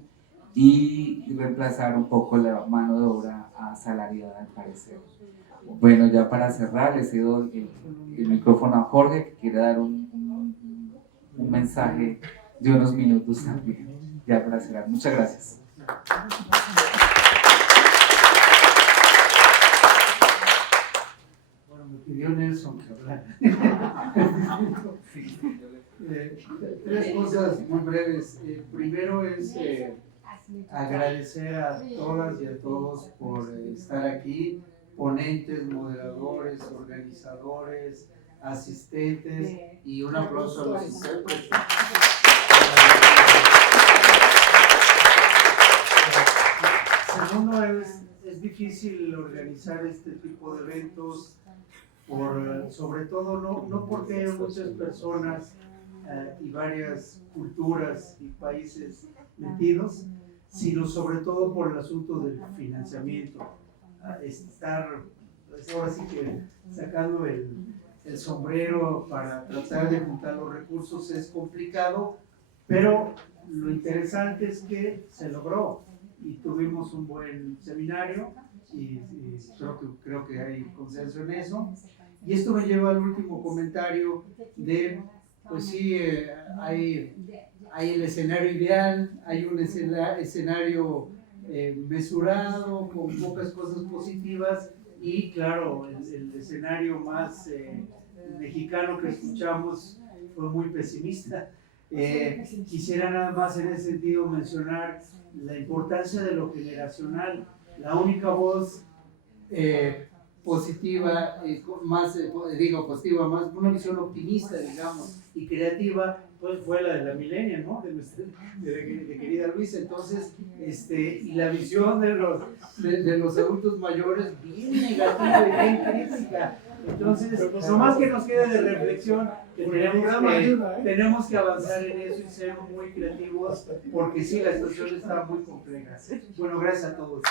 y reemplazar un poco la mano de obra asalariada, al parecer. Bueno, ya para cerrar, le cedo el micrófono a Jorge, que quiere dar un mensaje de unos minutos también, ya para cerrar. Muchas gracias. Bueno, me pidió Nelson que hablara. Tres cosas muy breves. Primero es agradecer a todas y a todos por estar aquí, ponentes, moderadores, organizadores, asistentes y un aplauso a los intérpretes. Segundo, es difícil organizar este tipo de eventos, sobre todo no porque hay muchas personas y varias culturas y países metidos, sino sobre todo por el asunto del financiamiento. Estar, pues ahora sí que sacando el sombrero para tratar de juntar los recursos es complicado, pero lo interesante es que se logró y tuvimos un buen seminario y creo que hay consenso en eso. Y esto me lleva al último comentario de, pues sí, hay el escenario ideal, hay un escenario mesurado, con pocas cosas positivas, y claro, el escenario más mexicano que escuchamos fue muy pesimista. Quisiera nada más en ese sentido mencionar la importancia de lo generacional. La única voz positiva, positiva, más una visión optimista, digamos, y creativa, pues fue la de la milenia, ¿no? De querida Luisa. Entonces, y la visión de los adultos mayores bien negativa y bien crítica. Entonces, no más que nos quede de reflexión, que tenemos que avanzar en eso y ser muy creativos, porque sí, la situación está muy compleja. Bueno, gracias a todos.